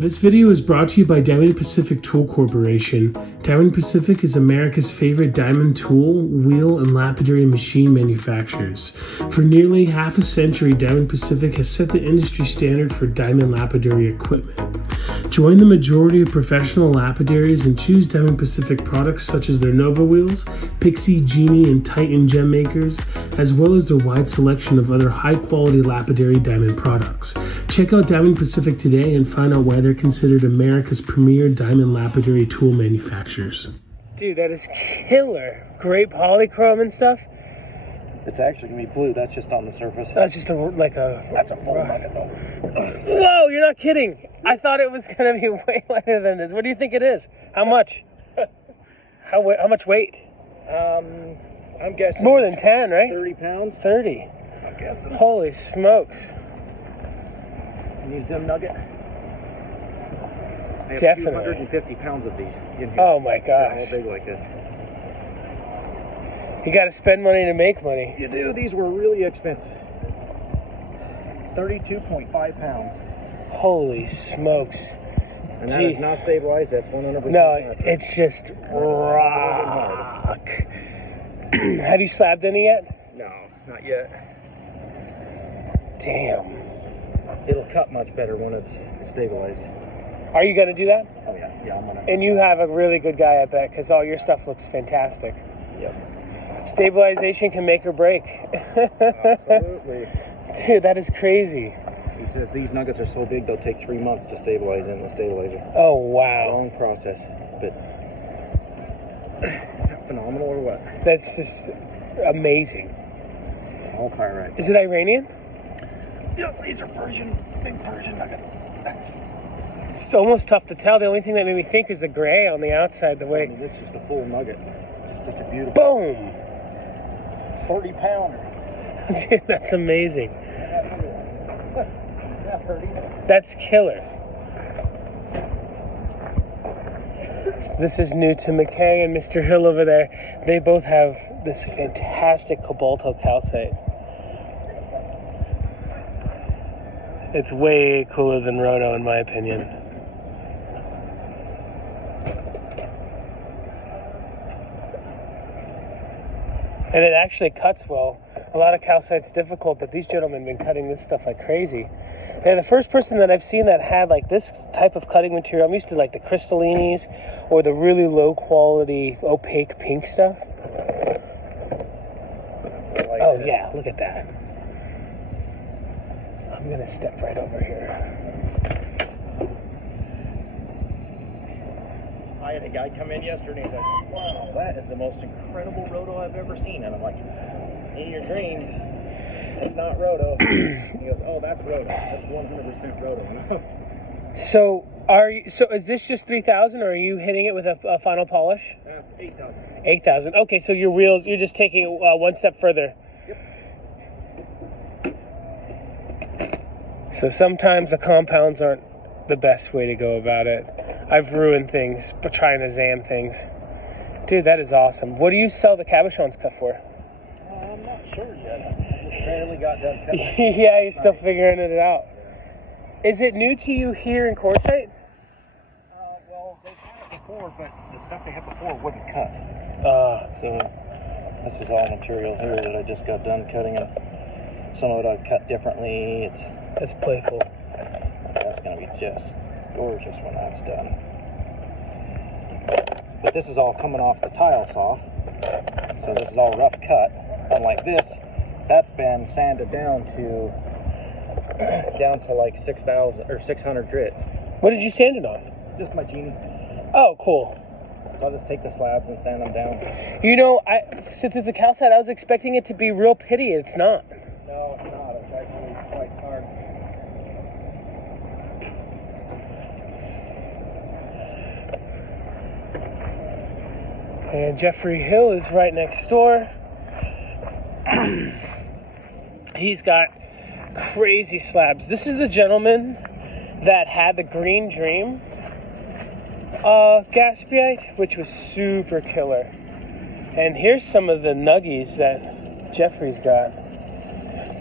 This video is brought to you by Diamond Pacific Tool Corporation. Diamond Pacific is America's favorite diamond tool, wheel, and lapidary machine manufacturers. For nearly half a century, Diamond Pacific has set the industry standard for diamond lapidary equipment. Join the majority of professional lapidaries and choose Diamond Pacific products such as their Nova wheels, Pixie, Genie, and Titan gem makers, as well as their wide selection of other high-quality lapidary diamond products. Check out Diamond Pacific today and find out why they're considered America's premier diamond lapidary tool manufacturers. Dude, that is killer. Great polychrome and stuff. It's actually gonna be blue. That's just on the surface. That's just That's a full nugget though. Whoa, you're not kidding. I thought it was gonna be way lighter than this. What do you think it is? How much? How much weight? I'm guessing more than 10, right? 30 pounds. 30. I'm guessing. Holy smokes. Museum nugget. I have Definitely. 250 pounds of these in here. Oh my gosh. They're all big like this. You gotta spend money to make money. You do. These were really expensive. 32.5 pounds. Holy smokes. And that is not stabilized. That's 100%. No, it's just rock. Have you slabbed any yet? No, not yet. Damn. It'll cut much better when it's stabilized. Are you gonna do that? Oh yeah, I'm gonna. And you have a really good guy, I bet, because all your stuff looks fantastic. Yep. Stabilization can make or break. Absolutely. Dude, that is crazy. He says these nuggets are so big they'll take 3 months to stabilize in the stabilizer. Oh, wow. Long process, but phenomenal or what? That's just amazing. It's all pyrite. Is it Iranian? Yep, these are big Persian nuggets. It's almost tough to tell. The only thing that made me think is the gray on the outside, the I way. mean, this is just a full nugget. It's just such a beautiful. Boom! 30 pounder. Dude, that's amazing. That's killer. This is new to McKay and Mr. Hill over there. They both have this fantastic cobalto calcite. It's way cooler than Roto, in my opinion. And it actually cuts well. A lot of calcite's difficult, but these gentlemen have been cutting this stuff like crazy. They're the first person that I've seen that had like this type of cutting material. I'm used to like the crystallinis or the really low quality opaque pink stuff. Oh yeah, look at that. I'm gonna step right over here. I had a guy come in yesterday and said, wow, that is the most incredible roto I've ever seen. And I'm like, in your dreams, it's not roto. He goes, oh, that's roto. That's 100% roto. So is this just 3,000 or are you hitting it with a final polish? That's 8,000. 8,000. Okay, so your reels, you're just taking it one step further. Yep. So sometimes the compounds aren't the best way to go about it. I've ruined things by trying to zam things. Dude, that is awesome. What do you sell the cabochons cut for? I'm not sure yet. I just barely got done cutting. Yeah, you're still figuring it out. Is it new to you here in Quartzite? Well, they've had it before, but the stuff they had before wouldn't cut. So this is all material here that I just got done cutting, and some of it I've cut differently. That's playful. That's going to be just gorgeous when that's done. But this is all coming off the tile saw, so this is all rough cut. Unlike this, that's been sanded down to like 6,000 or 600 grit. What did you sand it on? Just my Genie. Oh, cool. So I'll just take the slabs and sand them down. You know, since it's a calcite, I was expecting it to be real pitty. It's not. No, it's not. It's actually quite hard. And Jeffrey Hill is right next door. He's got crazy slabs. This is the gentleman that had the Green Dream gaspiite, which was super killer. And here's some of the nuggies that Jeffrey's got.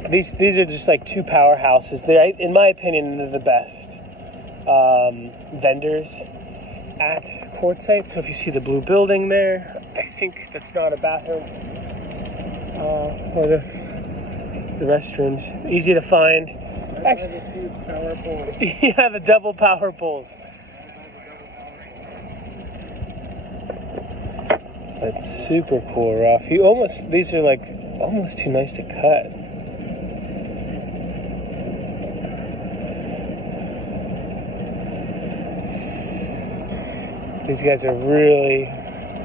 These are just like two powerhouses. In my opinion, they're the best. vendors at Quartzite. So if you see the blue building there, I think that's not a bathroom. Or the restrooms. Easy to find. Actually, power poles. yeah, the double power poles. That's super cool, Ralph. These are like almost too nice to cut. These guys are really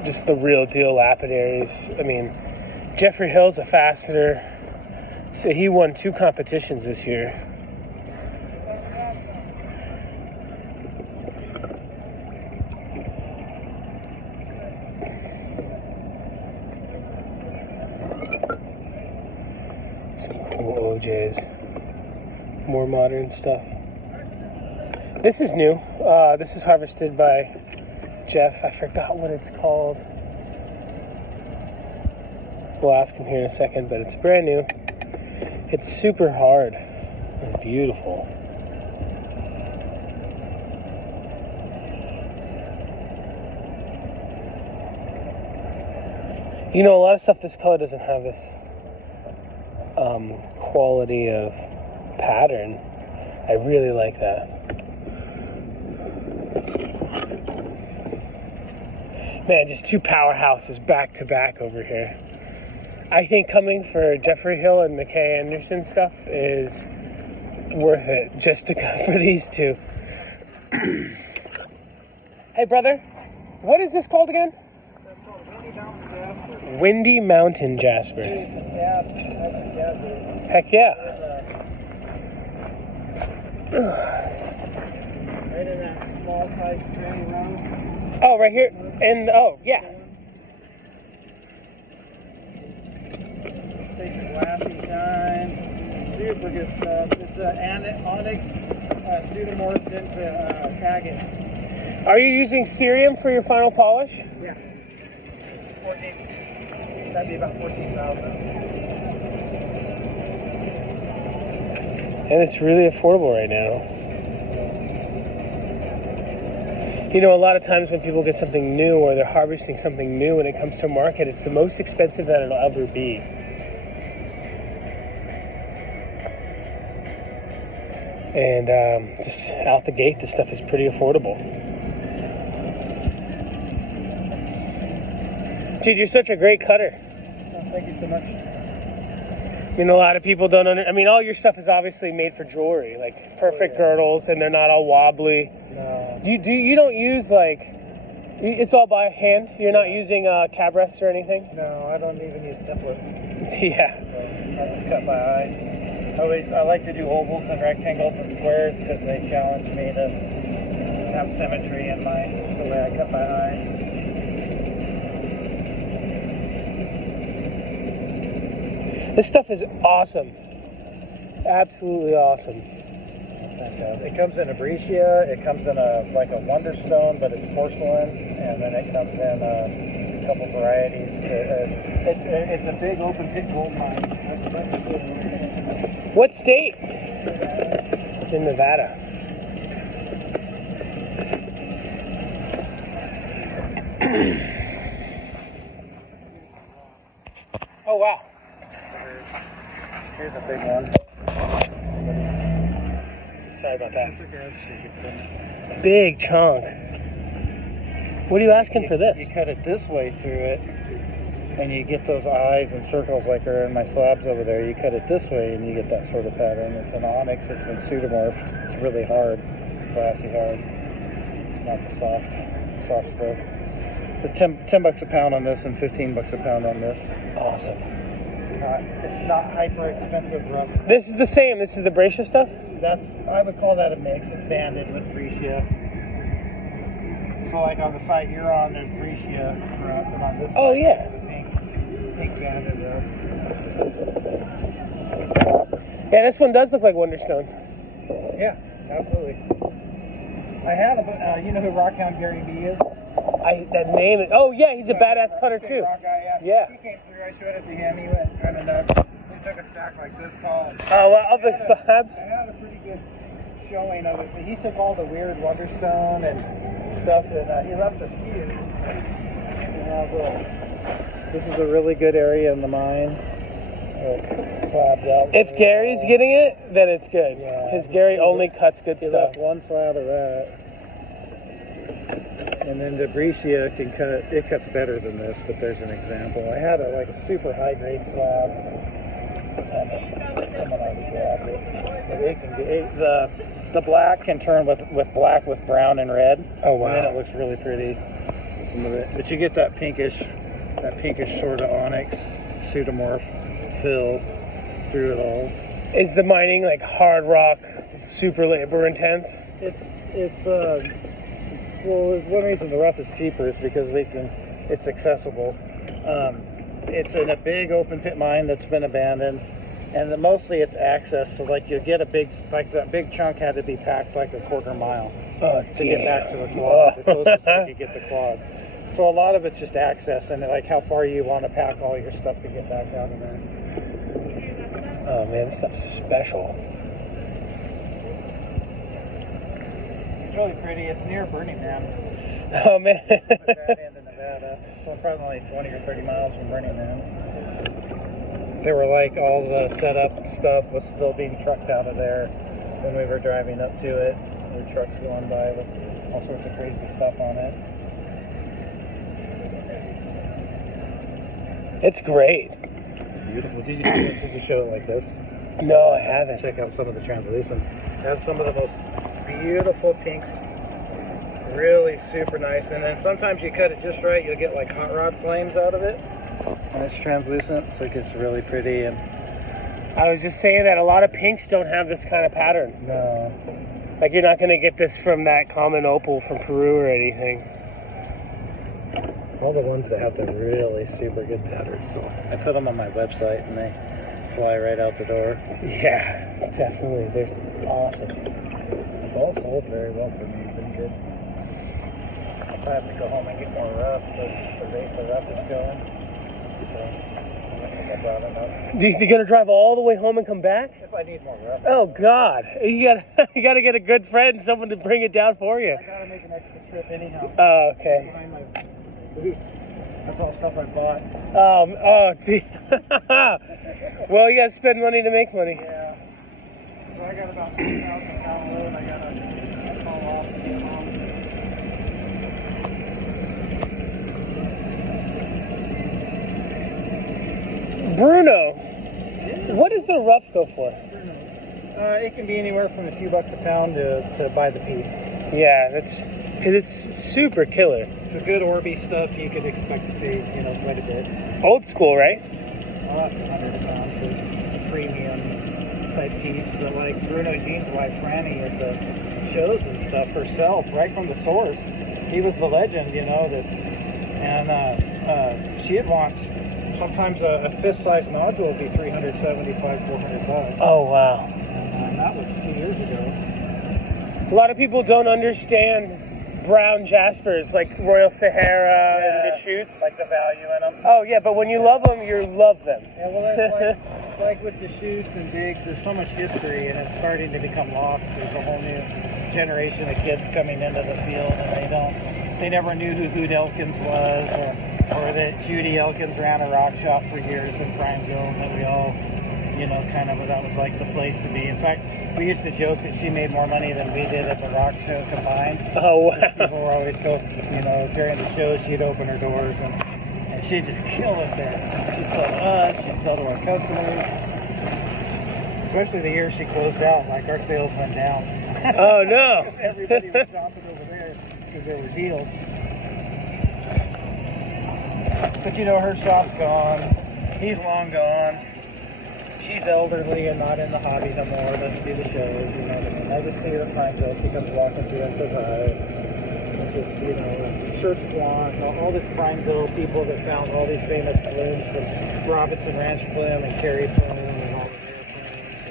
just the real deal lapidaries. I mean, Jeffrey Hill's a faceter, so he won 2 competitions this year. Some cool OJs. More modern stuff. This is new. This is harvested by Jeff. I forgot what it's called. We'll ask him here in a second, but it's brand new. It's super hard and beautiful. You know, a lot of stuff this color doesn't have this quality of pattern. I really like that. Man, just 2 powerhouses back to back over here. I think coming for Jeffrey Hill and McKay Anderson stuff is worth it just to come for these 2. Hey, brother, what is this called again? That's called Windy Mountain Jasper. Windy Mountain Jasper. Yeah, Heck yeah. right in that small size tranny round. Oh, right here. And, oh, yeah. Takes a glassy time. Super good stuff. It's an onyx pseudomorphed into agate. Are you using cerium for your final polish? Yeah. 14. That'd be about 14,000. And it's really affordable right now. You know, a lot of times when people get something new or they're harvesting something new when it comes to market, it's the most expensive that it'll ever be. And just out the gate, this stuff is pretty affordable. Dude, you're such a great cutter. Oh, thank you so much. I mean, a lot of people don't I mean, all your stuff is obviously made for jewelry, like perfect girdles, and they're not all wobbly. No. You don't use, like, it's all by hand? You're not using cab rests or anything? No, I don't even use templates. Yeah. So I just cut by eye. I like to do ovals and rectangles and squares because they challenge me to have symmetry in the way I cut by eye. This stuff is awesome. Absolutely awesome. It comes in a breccia, it comes in a wonderstone, but it's porcelain, and then it comes in a couple varieties. It's a big open pit gold mine. What state? In Nevada. Oh, wow. Here's a big one. Sorry about that. Big chunk. What are you asking for this? You cut it this way through it, and you get those eyes and circles like are in my slabs over there. You cut it this way, and you get that sort of pattern. It's an onyx. It's been pseudomorphed. It's really hard, glassy hard. It's not the soft stuff. It's $10 a pound on this, and $15 a pound on this. Awesome. It's not hyper expensive rough. This is the same. This is the breccia stuff? I would call that a mix. It's banded with breccia. So like on the side you're on, there's breccia, and on this side, Oh, yeah. the pink banded rough. Yeah, this one does look like Wonderstone. Yeah, absolutely. I had you know who Rockhound Gary B is? That name is, oh yeah, he's a badass cutter too. Rock guy, Yeah. He came through, I showed it to him, he went kind of nuts. We took a stack like this tall. Oh, well, of the slabs? I had a pretty good showing of it. He took all the weird Wonderstone and stuff, and he left a few. This is a really good area in the mine. Slabbed out. If Gary's getting it, then it's good. Because Gary only cuts good He stuff. left one slab of that. And then the Brescia can cut, it cuts better than this, but there's an example. I had like a super high grade slab. Someone already grabbed it. But it can get, the black can turn with black with brown and red. Oh wow. And then it looks really pretty. Some of it. But you get that pinkish sort of onyx pseudomorph fill through it all. Is the mining like hard rock, super labor intense? Well, one reason the rough is cheaper is because it's accessible. It's in a big open pit mine that's been abandoned, and mostly it's access. So like you get that big chunk had to be packed like a quarter mile to get back to the quad. The closest you could get the quad. So a lot of it's just access and like how far you want to pack all your stuff to get back out of there. Oh man, this stuff's special. It's really pretty. It's near Burning Man. Oh man. At that end of Nevada. So probably only 20 or 30 miles from Burning Man. They were like all the setup stuff was still being trucked out of there when we were driving up to it. There were trucks going by with all sorts of crazy stuff on it. It's great. It's beautiful. Did you show it like this? No, I haven't. Check out some of the translucents. It has some of the most beautiful pinks. Really super nice. And then sometimes you cut it just right, you'll get like hot rod flames out of it. And it's translucent, so it gets really pretty. And I was just saying that a lot of pinks don't have this kind of pattern. no. Like you're not going to get this from that common opal from Peru or anything. All the ones that have the really super good patterns. So I put them on my website and they fly right out the door. Yeah, definitely. They're awesome. It's all sold very well for me. It's been good. I have to go home and get more rough, but the rate the rough is going. So I think I brought enough. Do you think you're going to drive all the way home and come back? If I need more rough. Oh God, you got to get a good friend, someone to bring it down for you. I gotta make an extra trip anyhow. Oh, okay. Behind my boot. That's all stuff I bought. Oh, gee. Well, you got to spend money to make money. Yeah. So I got about 2,000 pound load. I gotta call off and get home. Bruno, what does the rough go for? It can be anywhere from a few bucks a pound to buy the piece. Yeah, because it's super killer. For good Orby stuff, you could expect to pay, quite a bit. Old school, right? Well, that's 100 a pound for a premium type piece. But like Bruno Jean's wife, Franny, at the shows and stuff herself, right from the source, he was the legend, she'd want sometimes a fist-sized nodule would be $375, $400. Oh, wow. And that was 2 years ago. A lot of people don't understand brown jaspers like Royal Sahara and the shoots. Like the value in them. Oh yeah, but when you love them, you love them. Yeah, well, it's like with the shoots and digs, there's so much history and it's starting to become lost. There's a whole new generation of kids coming into the field and they never knew who Hoot Elkins was or that Judy Elkins ran a rock shop for years in Prineville and that we all, that was like the place to be. In fact, we used to joke that she made more money than we did at the rock show combined. Oh, wow. People were always so, during the show, she'd open her doors and she'd just kill it there. She'd sell to us, she'd sell to our customers. Especially the year she closed out, like our sales went down. Oh, no. Everybody was shopping over there because there were deals. But her shop's gone. He's long gone. She's elderly and not in the hobby no more, doesn't do the shows, you know what I mean? I just see her at Prineville, she comes walking through and says hi. It's just, Church Blanc, all this Prineville people that found all these famous blooms from Robinson Ranch Bloom and Kerry Bloom and all the rare blooms.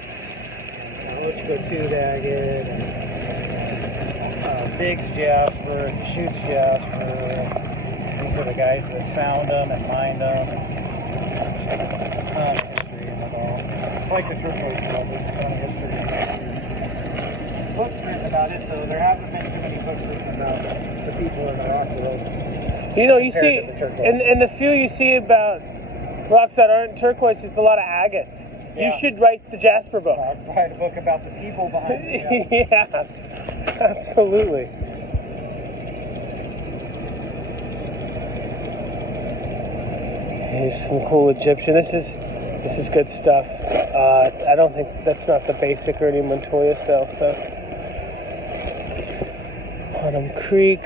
And Ochko Two-Dagged and Biggs Jasper and Shoots Jasper. These are the guys that found them and mined them. It's like the turquoise club, it's kind of history. Look, about it, so there haven't been too many books written about the people in the rock world. You know, you see, and the few you see about rocks that aren't turquoise, it's a lot of agates. Yeah. You should write the Jasper book. Write a book about the people behind it. Yeah, absolutely. Here's some cool Egyptian. This is good stuff. I don't think that's not the basic or any Montoya style stuff. Autumn Creek.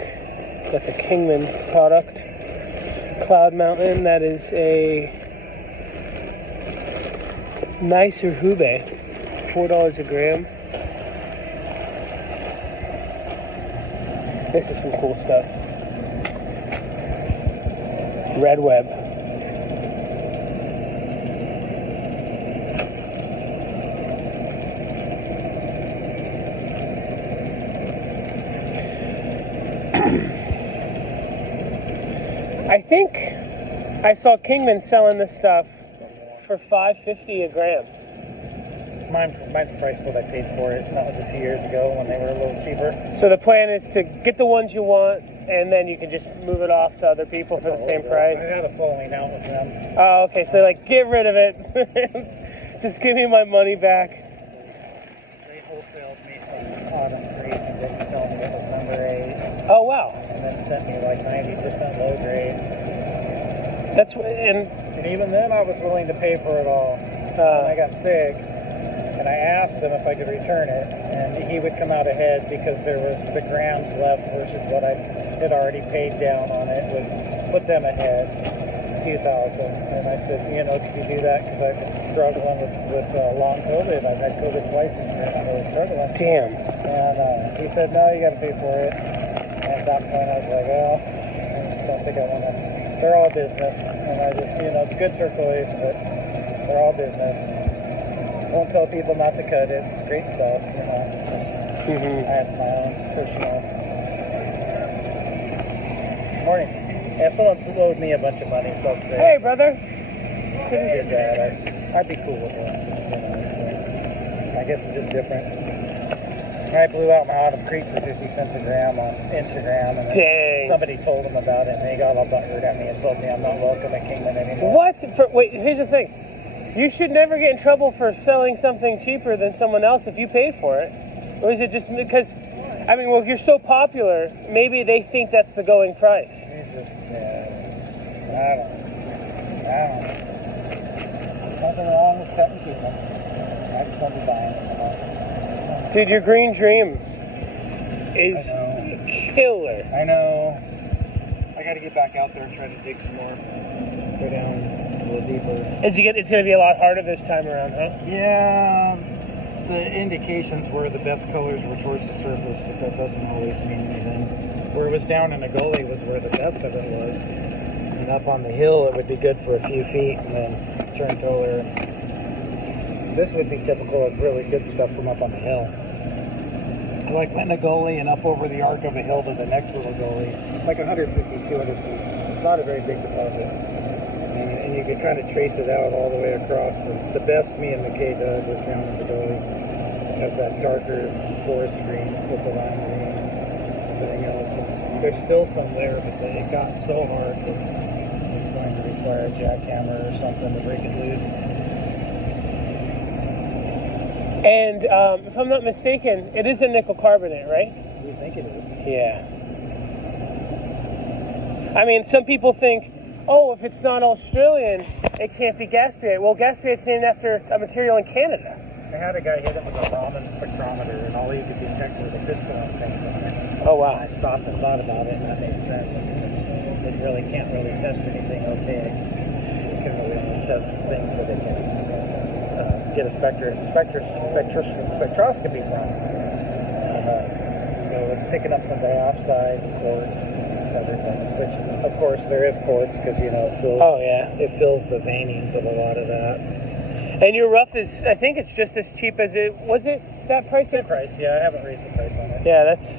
That's a Kingman product. Cloud Mountain. That is a nicer Hube. $4 a gram. This is some cool stuff. Red Web. I think I saw Kingman selling this stuff for $5.50 a gram. Mine's priced what I paid for it. That was a few years ago when they were a little cheaper. So the plan is to get the ones you want, and then you can just move it off to other people for the same price. I had a falling out with them. Oh, okay. So like, get rid of it. Just give me my money back. They wholesaled me some Autumn Creek and didn't tell me it was number 8. Oh wow. And then sent me like 90% low grade. That's and even then I was willing to pay for it all. When I got sick, and I asked him if I could return it, and he would come out ahead because there was the grams left versus what I had already paid down on it would put them ahead, a few thousand. And I said, you know, could you do that? Because I was struggling with long COVID. I've had COVID twice this year, and I'm really struggling. Damn. And he said, no, you got to pay for it. And at that point, I was like, well, I don't think I want to. They're all business, and I just, you know, it's good turquoise, but they're all business. Won't tell people not to cut it. Great stuff, you know. I had my own personal. Morning. Yeah, someone owed me a bunch of money, so I'll say. Hey, brother. Good dad. I'd be cool with it. You know, I guess it's just different. I blew out my Autumn Creek for 50 cents a gram on Instagram, and somebody told them about it, and they got all butthurt at me and told me I'm not welcome at Kingman anymore. What? Wait, here's the thing. You should never get in trouble for selling something cheaper than someone else if you paid for it. Or is it just because, I mean, well, if you're so popular, maybe they think that's the going price. It's just, I don't know. Nothing wrong with cutting people. I just don't be buying it. Dude, your green dream is killer. I know. I got to get back out there and try to dig some more. Go down a little deeper. It's going to be a lot harder this time around, huh? Yeah. The indications were the best colors were towards the surface, but that doesn't always mean anything. Where it was down in the gully was where the best of it was. And up on the hill, it would be good for a few feet and then turn color. This would be typical of really good stuff from up on the hill. Like went in a gully and up over the arc of a hill to the next little gully, like 150, 200 feet. It's not a very big deposit. And you could kind of trace it out all the way across. The best me and McKay dug was down in the gully. It has that darker forest green with the lime green and everything else. And there's still some there, but it got so hard that it's going to require a jackhammer or something to break it loose. And if I'm not mistaken, it is a nickel carbonate, right? We think it is. Yeah. I mean, some people think, oh, if it's not Australian, it can't be gaspiate. Well, gaspiate's named after a material in Canada. I had a guy hit it with a Raman spectrometer, and all he could detect were the crystalline things on it. Oh, wow. I stopped and thought about it, and that made sense. They really can't really test anything okay. They can really only test things that they can get a spectroscopy from. So picking up some dioxide, quartz, everything. Which, of course, there is quartz because it fills. Oh yeah, it fills the veinings of a lot of that. And your rough is, I think it's just as cheap as it was. It that price? Good price, yeah. I haven't raised the price on it. Yeah, that's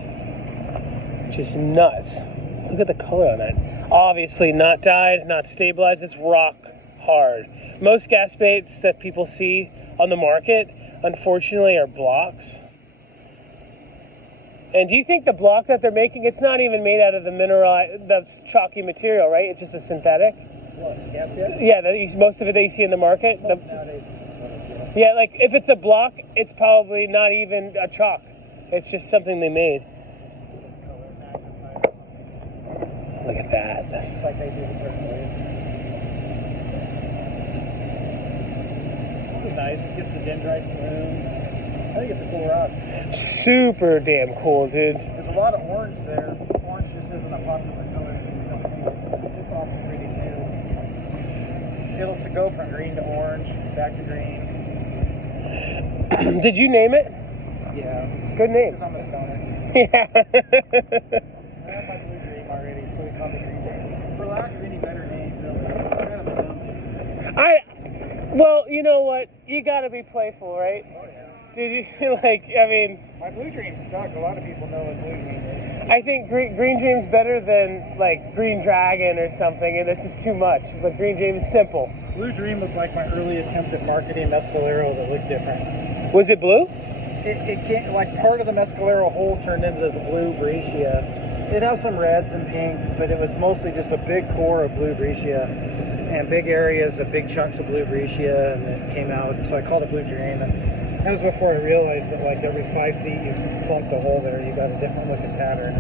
just nuts. Look at the color on that. Obviously, not dyed, not stabilized. It's rock hard. Most gas baits that people see on the market, unfortunately, are blocks. And do you think the block that they're making, it's not even made out of the the chalky material, right? It's just a synthetic? What, yeah, most of it that you see in the market? Yeah, like if it's a block, it's probably not even a chalk. It's just something they made. Look at that. It's like they do the certain ways. It's nice. It gets the dendrite bloom. I think it's a cool rock. Super damn cool, dude. There's a lot of orange there. Orange just isn't a popular color. It's awful pretty too. It'll go from green to orange, back to green. Did you name it? Yeah. Good name. Because I'm a stoner. Yeah. I have my blue dream already, so we call it green dream. For lack of any better name, really. Well, you know what? You gotta be playful, right? Oh, yeah. Dude, I mean... My blue dream stuck. A lot of people know what blue dream is. I think Green Dream's better than, like, Green Dragon or something, and that's just too much. But Green Dream is simple. Blue dream was like my early attempt at marketing Mescalero that looked different. Was it blue? It can't, like, part of the Mescalero whole turned into the blue Brescia. It has some reds and pinks, but it was mostly just a big core of blue Brescia and big areas of big chunks of blue Brescia, and it came out, so I called it blue dream. And that was before I realized that, like, every 5 feet you plunked a hole there, you got a different looking pattern.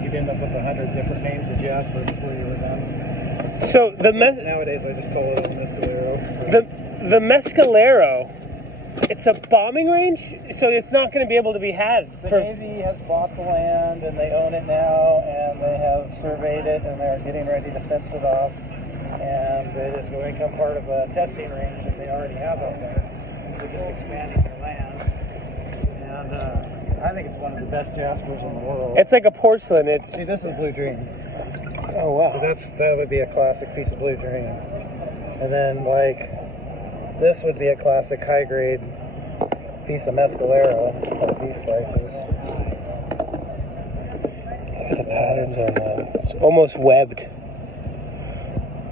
You'd end up with 100 different names of jasper before you were done. So nowadays I just call it a Mescalero. The Mescalero, it's a bombing range, so it's not going to be able to be had. The Navy has bought the land, and they own it now, and they have surveyed it, and they're getting ready to fence it off. And it is going to become part of a testing range that they already have out there. They're just expanding their land. And I think it's one of the best jaspers in the world. It's like a porcelain. See, this is blue dream. Oh, wow. So that would be a classic piece of blue dream. And then, like, this would be a classic high-grade piece of Mescalero, like these slices. Look at the patterns on that. It's almost webbed.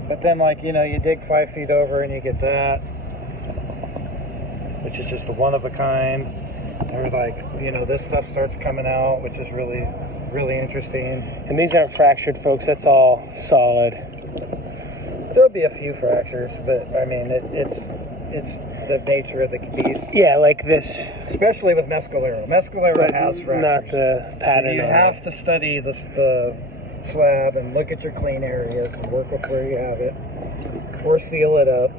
But then, like, you know, you dig 5 feet over and you get that, which is just a one-of-a-kind. Or, like, you know, this stuff starts coming out, which is really, really interesting. And these aren't fractured, folks. That's all solid. There'll be a few fractures, but, I mean, it's the nature of the beast. Yeah, like this. Especially with Mescalero. Mescalero has fractures. Not the pattern. So you have to study the slab and look at your clean areas and work with where you have it. Or seal it up.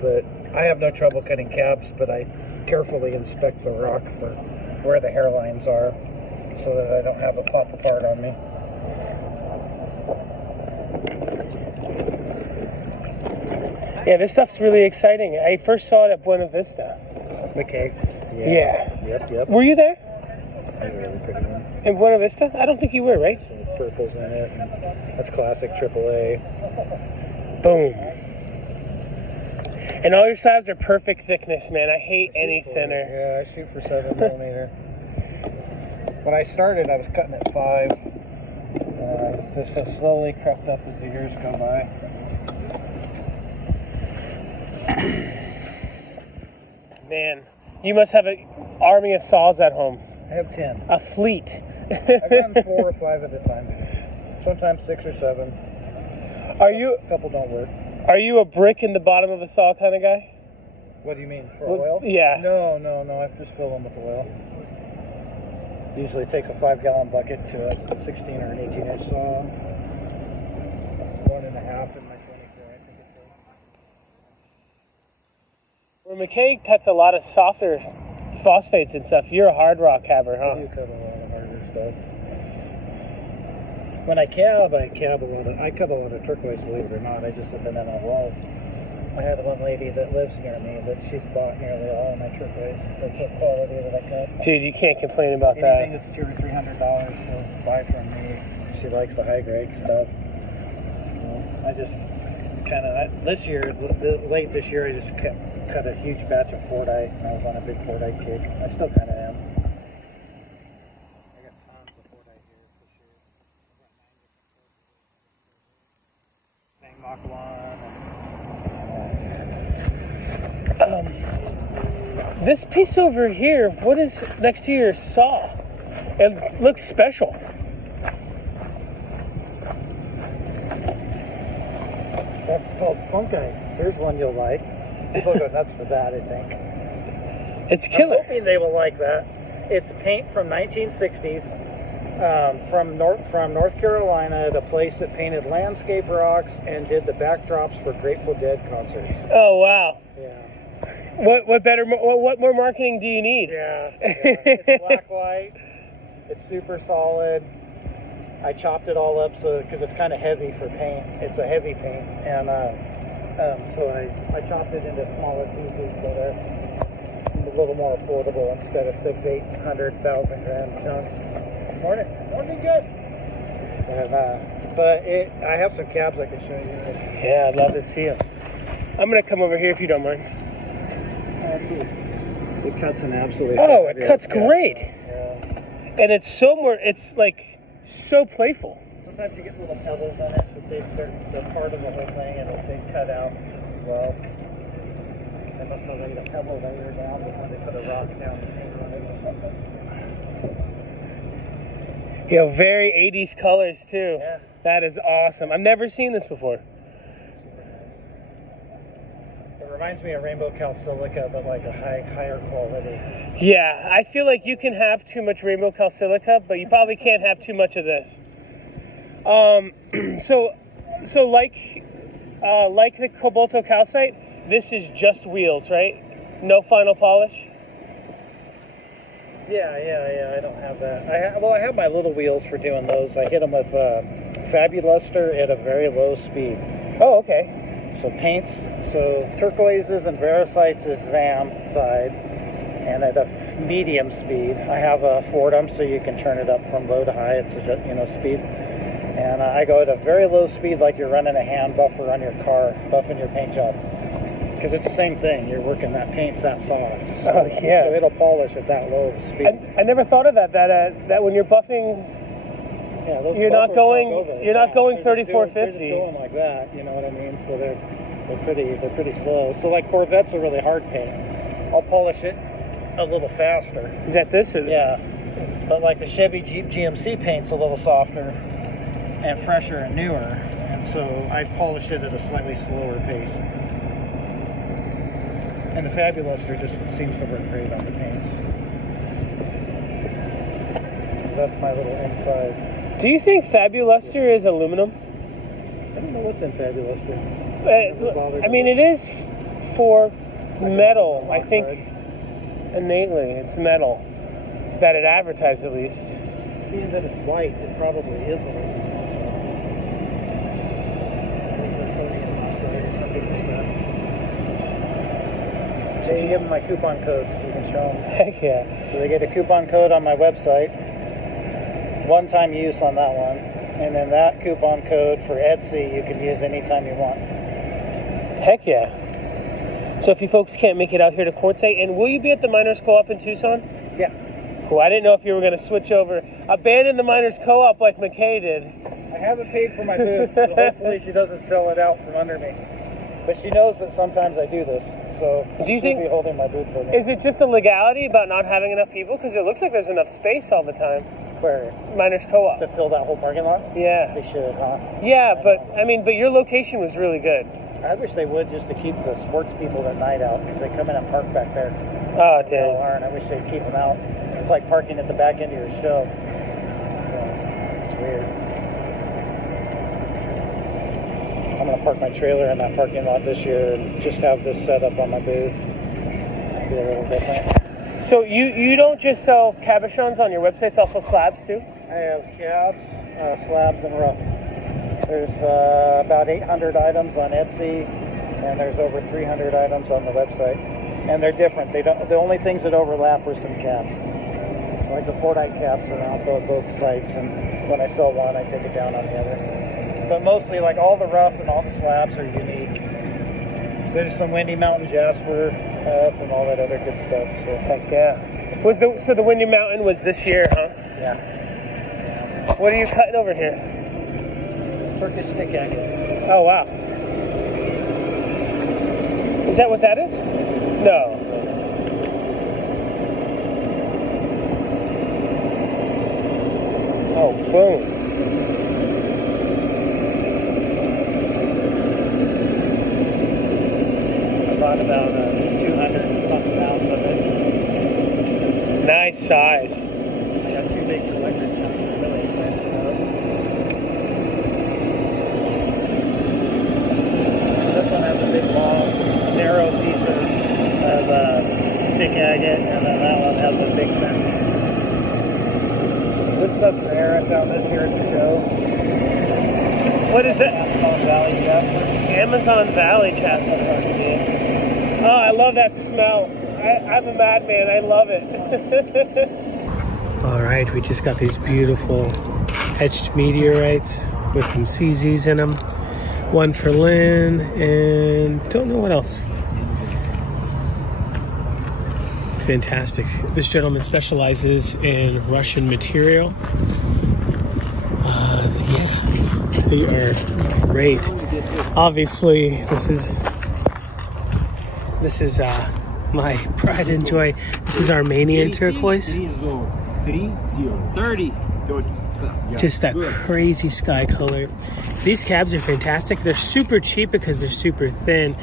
But I have no trouble cutting caps, but I carefully inspect the rock for where the hairlines are so that I don't have it pop apart on me. Yeah, this stuff's really exciting. I first saw it at Buena Vista. McKay. Yeah. Yep. Were you there? Really pretty one. In Buena Vista? I don't think you were, right? Some purples in it. That's classic AAA. Boom. And all your slabs are perfect thickness, man. I hate any thinner. Yeah, I shoot for 7mm. When I started, I was cutting at 5. Just so slowly crept up as the years go by. Man, you must have an army of saws at home. I have 10. A fleet. I've done 4 or 5 at a time. Sometimes 6 or 7. Are you? A couple don't work. Are you a brick in the bottom of a saw kind of guy? What do you mean? For oil? Yeah. No. I just fill them with oil. Usually takes a 5-gallon bucket to a 16 or an 18-inch saw. 1.5 in my 24, I think it takes. Well, McKay cuts a lot of softer phosphates and stuff. You're a hard rock cabber, huh? I do cut a lot of harder stuff. When I cut a lot of turquoise, believe it or not. I just have been in on walls. I had one lady that lives near me that she's bought nearly all of my turquoise. That's the quality that I cut. Dude, you can't complain about Anything that. that's $200 or $300 she'll buy from me. She likes the high grade stuff. I just kind of late this year I just cut a huge batch of Fordite, and I was on a big Fordite kick. I still kind of am. I got tons of Fordite here for sure. I got 9 different sorts. This piece over here, what is next to your saw? It looks special. That's called Funkite. Here's one you'll like. People go nuts for that, I think. It's killer. I'm hoping they will like that. It's paint from 1960s, from North Carolina, the place that painted landscape rocks and did the backdrops for Grateful Dead concerts. Oh wow. Yeah. What more marketing do you need? Yeah. It's black white. It's super solid. I chopped it all up because it's kind of heavy for paint. It's a heavy paint, and so I chopped it into smaller pieces that are a little more affordable instead of 600,000-800,000 gram chunks. Morning good. And, but I have some cabs I can show you. Yeah, I'd love to see them. I'm gonna come over here if you don't mind. It cuts an absolute. Oh, it cuts great. Yeah. And it's it's like so playful. Sometimes you get little pebbles on it, but they're part of the whole thing, and they cut out as well. They must have laid a pebble layer down before they put a rock down to paint on it. You know, very 80s colors too. Yeah. That is awesome. I've never seen this before. It reminds me of rainbow calsilica, but like a higher quality. Yeah, I feel like you can have too much rainbow calsilica, but you probably can't have too much of this. So like the Cobalto calcite, this is just wheels, right? No final polish? Yeah, I don't have that. I have my little wheels for doing those. I hit them with Fabuluster at a very low speed. Oh, okay. So paints, so turquoises and varicites is ZAM side, and at a medium speed. I have a Fordham, so you can turn it up from low to high. It's a speed, and I go at a very low speed, like you're running a hand buffer on your car, buffing your paint job, because it's the same thing. You're working that paint's that soft. So, oh yeah. So it'll polish at that low speed. I never thought of that. That when you're buffing. Yeah, those You're not going 3450. They're just going like that, you know what I mean? So they're pretty slow. So like Corvettes are really hard paint. I'll polish it a little faster. Is that this or this? Yeah. But like the Chevy Jeep GMC paint's a little softer and fresher and newer, and so I polish it at a slightly slower pace. And the Fabuluster just seems to work great on the paints. That's my little inside. Do you think Fabuluster is aluminum? I don't know what's in Fabuluster. I mean, it is for metal. I think innately it's metal. That it advertised at least. Being that it's white, it probably is aluminum. So you give them my coupon codes, so you can show them. Heck yeah. So they get a coupon code on my website. One-time use on that one, and then that coupon code for Etsy you can use anytime you want. Heck yeah. So if you folks can't make it out here to Quartzite, and will you be at the Miners Co-op in Tucson? Yeah. Cool. I didn't know if you were going to switch over, abandon the Miners Co-op like McKay did. I haven't paid for my booth, so hopefully she doesn't sell it out from under me. But she knows that sometimes I do this, so she'll be holding my booth for me. Is it just a legality about not having enough people? Because it looks like there's enough space all the time. Where? Miners Co-op. To fill that whole parking lot? Yeah. They should, huh? Yeah, but your location was really good. I wish they would, just to keep the sports people at night out, because they come in and park back there. Oh, damn. I wish they'd keep them out. It's like parking at the back end of your show. So, it's weird. I'm going to park my trailer in that parking lot this year and just have this set up on my booth. Be a little different. So you don't just sell cabochons on your website, it's also slabs too? I have cabs, slabs, and rough. There's about 800 items on Etsy, and there's over 300 items on the website. And they're different. The only things that overlap are some cabs. So like the Fortnite cabs are on both sites, and when I sell one, I take it down on the other. But mostly, like all the rough and all the slabs are unique. There's some Windy Mountain Jasper up and all that other good stuff. So. Heck yeah. So the Windy Mountain was this year, huh? Yeah. What are you cutting over here? Turkish stick agate. Oh wow. Is that what that is? No. Boom. I bought about 200 and something pounds of it. Nice size. I got 2 big electric chunks. I'm really excited about it. This one has a big, long, narrow piece of stick agate, and then that one has a big fence. This stuff's rare. I found this here at the show. What is it? Amazon Valley jasper. Amazon Valley jasper. Oh, I love that smell. I'm a madman. I love it. All right, we just got these beautiful etched meteorites with some CZs in them. One for Lynn, and don't know what else. Fantastic. This gentleman specializes in Russian material. Yeah, they are great. Obviously, this is my pride and joy. This is Armenian turquoise. 30. Just that crazy sky color. These cabs are fantastic. They're super cheap because they're super thin.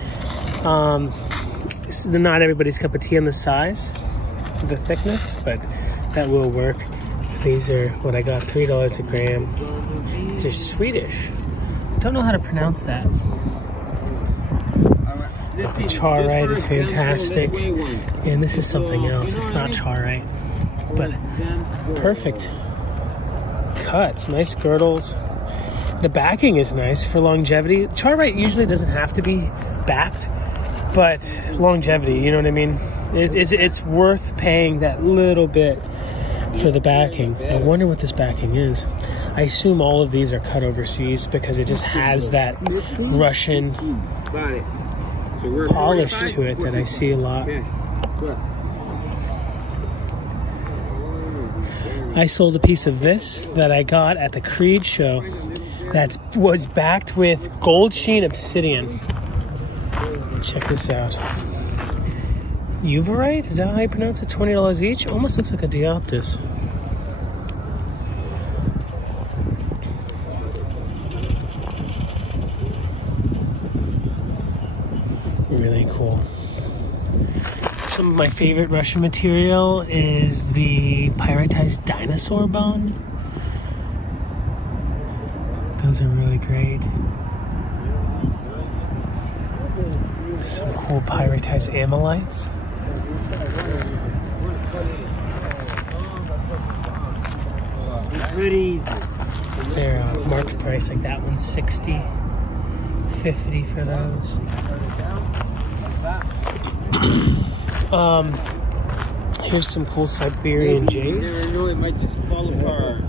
They're not everybody's cup of tea on the size, the thickness, but that will work. These are what I got, $3 a gram. These are Swedish. Don't know how to pronounce that. The charite is fantastic. And this is something else. It's not charite, but perfect cuts, nice girdles. The backing is nice for longevity. Charite usually doesn't have to be backed, but longevity, you know what I mean? It's worth paying that little bit for the backing. I wonder what this backing is. I assume all of these are cut overseas because it just has that Russian polish to it that I see a lot. I sold a piece of this that I got at the Creed show that was backed with gold sheen obsidian. Check this out. Uvarite? Is that how you pronounce it? $20 each? Almost looks like a Dioptus. Really cool. Some of my favorite Russian material is the pyritized dinosaur bone. Those are really great. Some cool pyritized amylites. They're market price, like that one's $60, $50 for those. Here's some cool Siberian jades.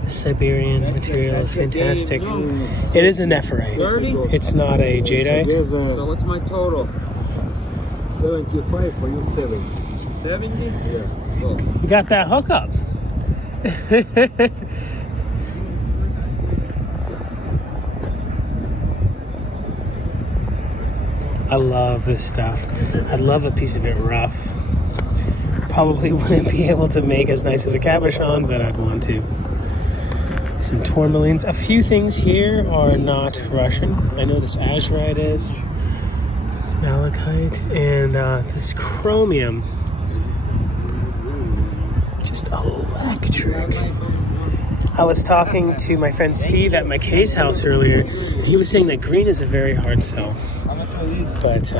This Siberian material is fantastic. It is a nephrite. It's not a jadeite. So what's my total? 75 for you, 70. 70? Yeah. So. You got that hookup. I love this stuff. I'd love a piece of it rough. Probably wouldn't be able to make as nice as a cabochon, but I'd want to. Some tourmalines. A few things here are not Russian. I know this azurite is. Malachite. And this chromium. Just electric. I was talking to my friend Steve at McKay's house earlier. He was saying that green is a very hard sell. But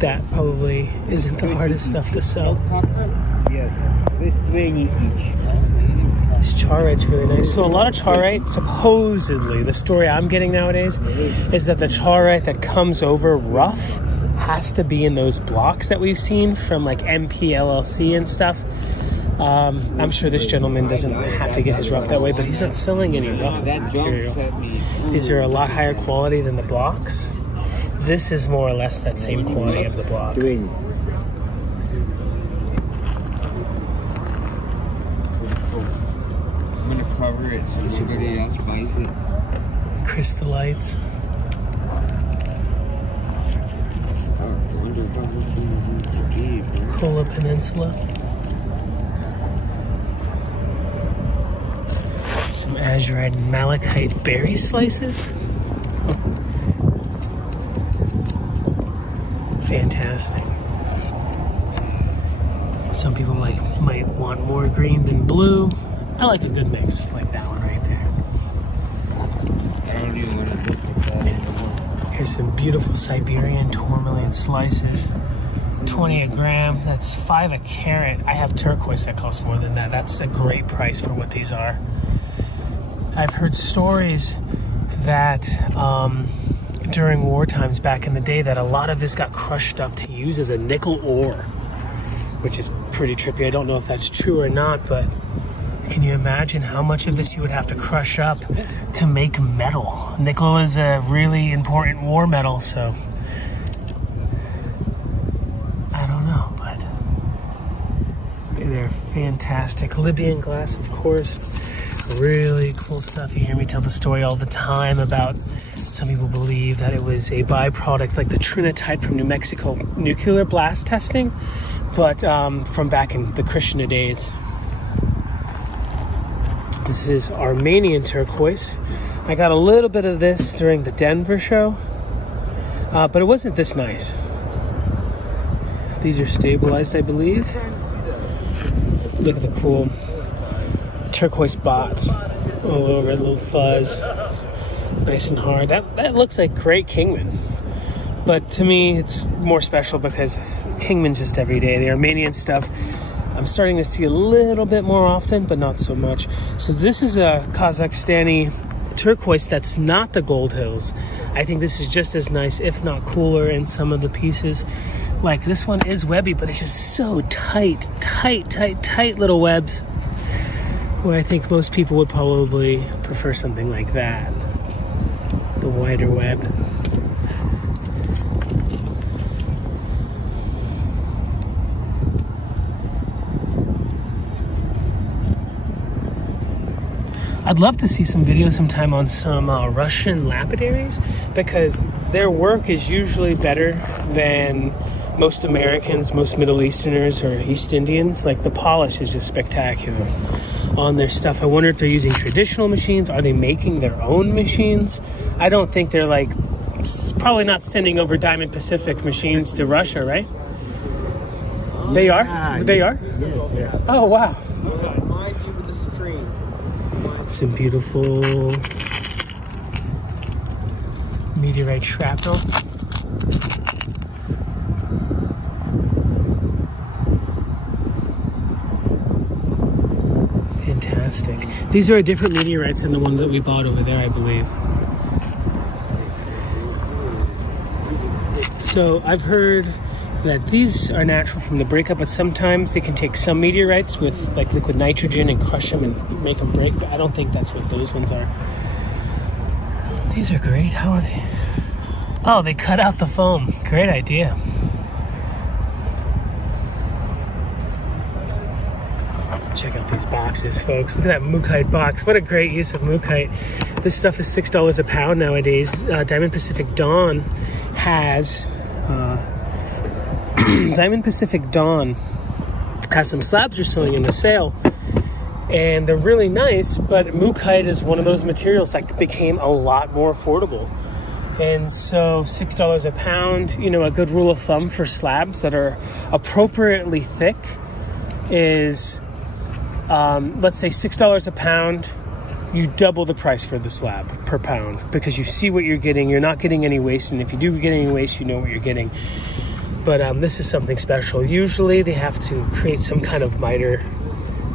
that probably isn't the hardest stuff to sell. Yes, this 20 each. This charite's really nice. So a lot of charite, supposedly, the story I'm getting nowadays is that the charite that comes over rough has to be in those blocks that we've seen from like MPLLC and stuff. I'm sure this gentleman doesn't have to get his rough that way, but he's not selling any rough material. These are a lot higher quality than the blocks. This is more or less that same quality of the block. I'm gonna cover it so nobody else buys it. Crystallites. Kola Peninsula. azurite and malachite berry slices. Fantastic. Some people might want more green than blue. I like a good mix like that one right there. I don't even want to look at that anymore. Here's some beautiful Siberian tourmaline slices. 20 a gram, that's 5 a carat. I have turquoise that costs more than that. That's a great price for what these are. I've heard stories that during war times back in the day that a lot of this got crushed up to use as a nickel ore, which is pretty trippy. I don't know if that's true or not, but can you imagine how much of this you would have to crush up to make metal? Nickel is a really important war metal, so I don't know, but they're fantastic. Libyan glass, of course. Really cool stuff. You hear me tell the story all the time about some people believe that it was a byproduct like the Trinitite from New Mexico nuclear blast testing, but from back in the Krishna days. This is Armenian turquoise. I got a little bit of this during the Denver show, but it wasn't this nice. These are stabilized, I believe. Look at the cool turquoise bots all over, a little fuzz, nice and hard. That looks like great Kingman, but to me it's more special because Kingman's just every day. The Armenian stuff I'm starting to see a little bit more often, but not so much. So this is a Kazakhstani turquoise that's not the Gold Hills. I think this is just as nice, if not cooler, in some of the pieces. Like this one is webby, but it's just so tight little webs, where I think most people would probably prefer something like that, the wider web. I'd love to see some videos sometime on some Russian lapidaries, because their work is usually better than most Americans, most Middle Easterners or East Indians. Like the polish is just spectacular on their stuff. I wonder if they're using traditional machines. Are they making their own machines? I don't think they're like, probably not sending over Diamond Pacific machines to Russia, right? They are? They are? Yes. Oh, wow. Some beautiful meteorite shrapnel. Fantastic. These are different meteorites than the ones that we bought over there, I believe. So I've heard that these are natural from the breakup, but sometimes they can take some meteorites with like liquid nitrogen and crush them and make them break, but I don't think that's what those ones are. These are great. How are they? Oh, they cut out the foam. Great idea. Check out these boxes, folks. Look at that Mookaite box. What a great use of Mookaite. This stuff is $6 a pound nowadays. Diamond Pacific Dawn has Diamond Pacific Dawn has some slabs they're selling in the sale, and they're really nice, but Mookaite is one of those materials that became a lot more affordable. And so $6 a pound, you know, a good rule of thumb for slabs that are appropriately thick is, let's say $6 a pound, you double the price for the slab per pound, because you see what you're getting. You're not getting any waste, and if you do get any waste, you know what you're getting. But this is something special. Usually they have to create some kind of miter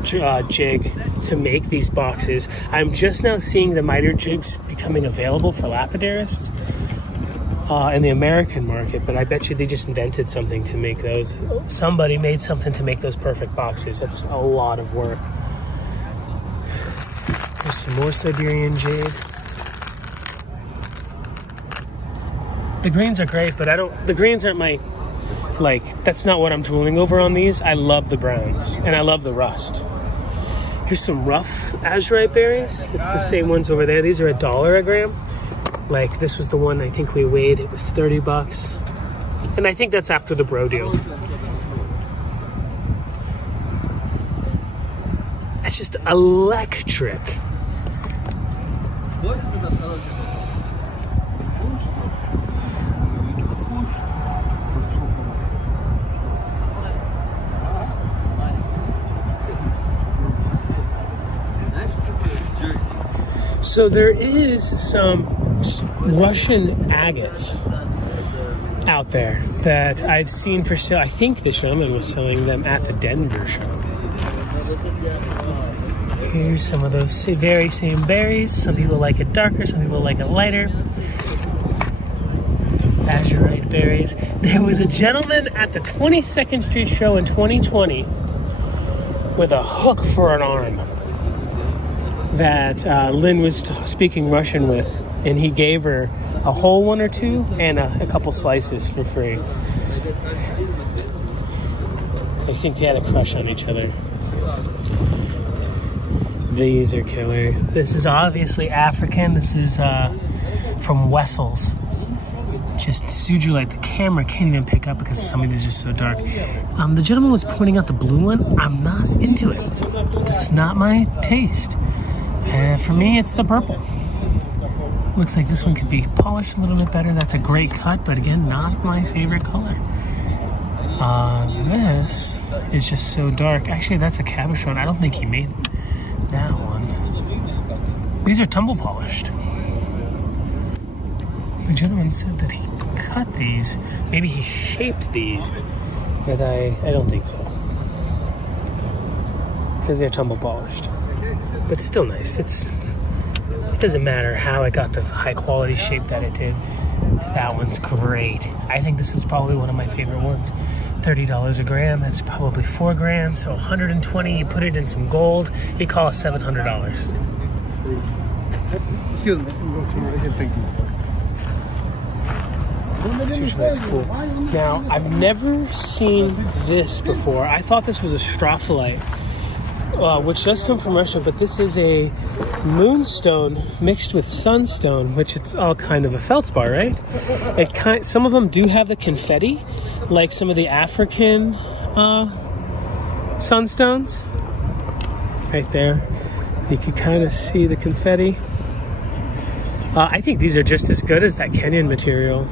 jig to make these boxes. I'm just now seeing the miter jigs becoming available for lapidarists in the American market, but I bet you they just invented something to make those. Somebody made something to make those perfect boxes. That's a lot of work. There's some more Siberian jade. The greens are great, but the greens aren't my, that's not what I'm drooling over on these. I love the browns, and I love the rust. Here's some rough azurite berries. It's the same ones over there. These are $1 a gram. Like, this was the one I think we weighed. It was 30 bucks. And I think that's after the bro deal. It's just electric. So there is some Russian agates out there that I've seen for sale. I think the showman was selling them at the Denver show. Here's some of those very same berries. Some people like it darker, some people like it lighter. Azurite berries. There was a gentleman at the 22nd Street show in 2020 with a hook for an arm that Lynn was speaking Russian with, and he gave her a whole one or two and a couple slices for free. I think they had a crush on each other. These are killer. This is obviously African. This is from Wessel's. Just sudulite. The camera can't even pick up because some of these are so dark. The gentleman was pointing out the blue one. I'm not into it. It's not my taste. For me, it's the purple. Looks like this one could be polished a little bit better. That's a great cut, but again, not my favorite color. This is just so dark. Actually, that's a cabochon. I don't think he made that one. These are tumble polished. The gentleman said that he cut these. Maybe he shaped these, but I don't think so. Because they're tumble polished. But still nice. It doesn't matter how it got the high quality shape that it did. That one's great. I think this is probably one of my favorite ones. $30 a gram, that's probably 4 grams, so 120, you put it in some gold, you call it $700. Excuse me, thank you. That's cool. Now, I've never seen this before. I thought this was a strophyllite, which does come from Russia, but this is a moonstone mixed with sunstone, which it's all kind of a feldspar, right? Some of them do have the confetti, like some of the African sunstones. Right there. You can kind of see the confetti. I think these are just as good as that Kenyan material.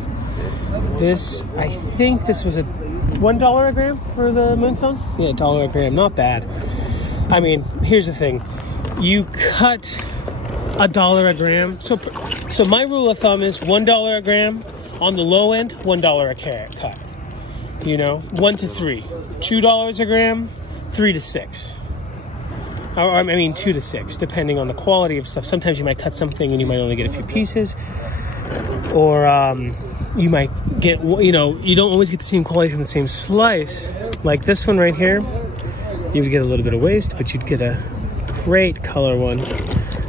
This, I think this was a $1 a gram for the moonstone? Yeah, $1 a gram, not bad. I mean, here's the thing. You cut $1 a gram. So my rule of thumb is $1 a gram. On the low end, $1 a carat cut. You know, 1 to 3. $2 a gram, 3 to 6. Or I mean 2 to 6, depending on the quality of stuff. Sometimes you might cut something and you might only get a few pieces. Or you might get, you know, you don't always get the same quality from the same slice. Like this one right here, you would get a little bit of waste, but you'd get a great color one.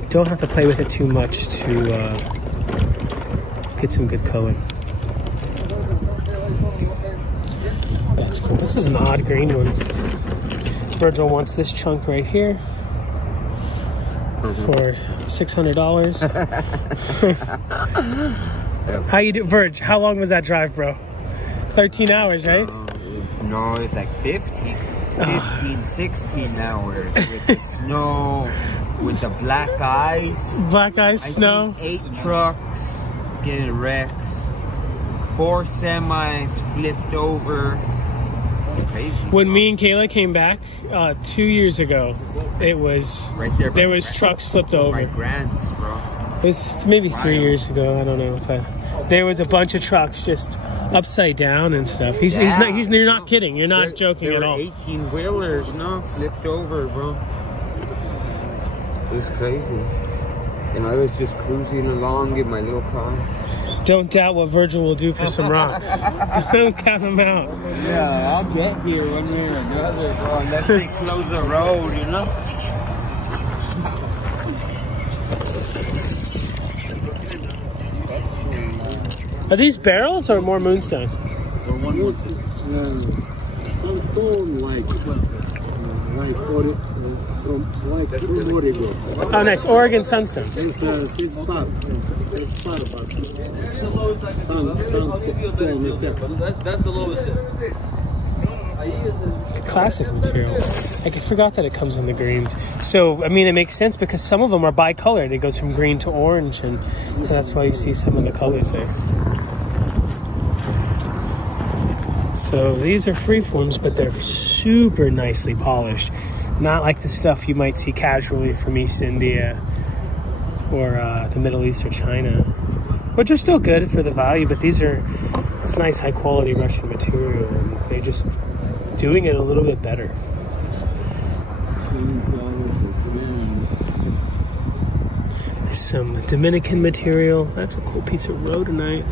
Don't have to play with it too much to get some good color. That's cool. This is an odd green one. Virgil wants this chunk right here for $600. How you do, Virg? How long was that drive, bro? 13 hours, right? No, it's like 15, 16 hours with the snow, with the black ice. Black ice, snow. 8 trucks getting wrecked, 4 semis flipped over. Crazy. When me and Kayla came back 2 years ago, it was right there. There was trucks flipped over. My grands, bro. It was maybe 3 years ago. I don't know, but there was a bunch of trucks just upside down and stuff. You're not kidding. You're not joking at all. 18-wheelers, no, flipped over, bro. It was crazy. And I was just cruising along in my little car. Don't doubt what Virgil will do for some rocks. Don't count them out. Yeah, I'll get here one way or another, bro, unless they close the road, you know? Are these barrels or more moonstone? Sunstone, like 40, Oh, nice. Oregon sunstone. It's star. That's the lowest. Classic material. I forgot that it comes in the greens. So, I mean, it makes sense because some of them are bicolored. It goes from green to orange, and so that's why you see some of the colors there. So these are freeforms, but they're super nicely polished. Not like the stuff you might see casually from East India or the Middle East or China, which are still good for the value, but it's nice high quality Russian material, and they're just doing it a little bit better. There's some Dominican material. That's a cool piece of rhodonite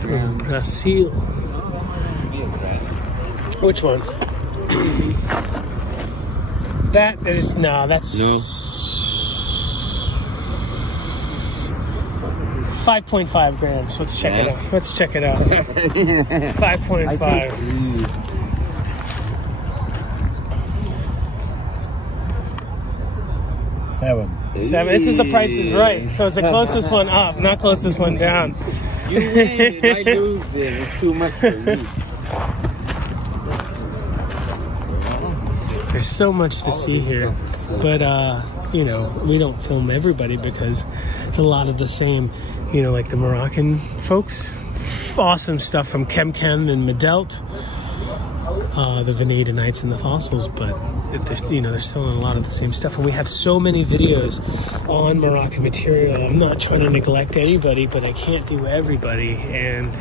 from Brazil. Which one? That's 5.5 grams. Let's check it out. Let's check it out. 5.5. 7. This is the Price is Right. So it's the closest one up, not closest one down. You win it, I lose it. It's too much for me. There's so much to see here, but you know, we don't film everybody because it's a lot of the same, you know, like the Moroccan folks. Awesome stuff from Kemkem and Medelt, the vanadinites and the fossils, but they're still in a lot of the same stuff. And we have so many videos on Moroccan material. I'm not trying to neglect anybody, but I can't do everybody. And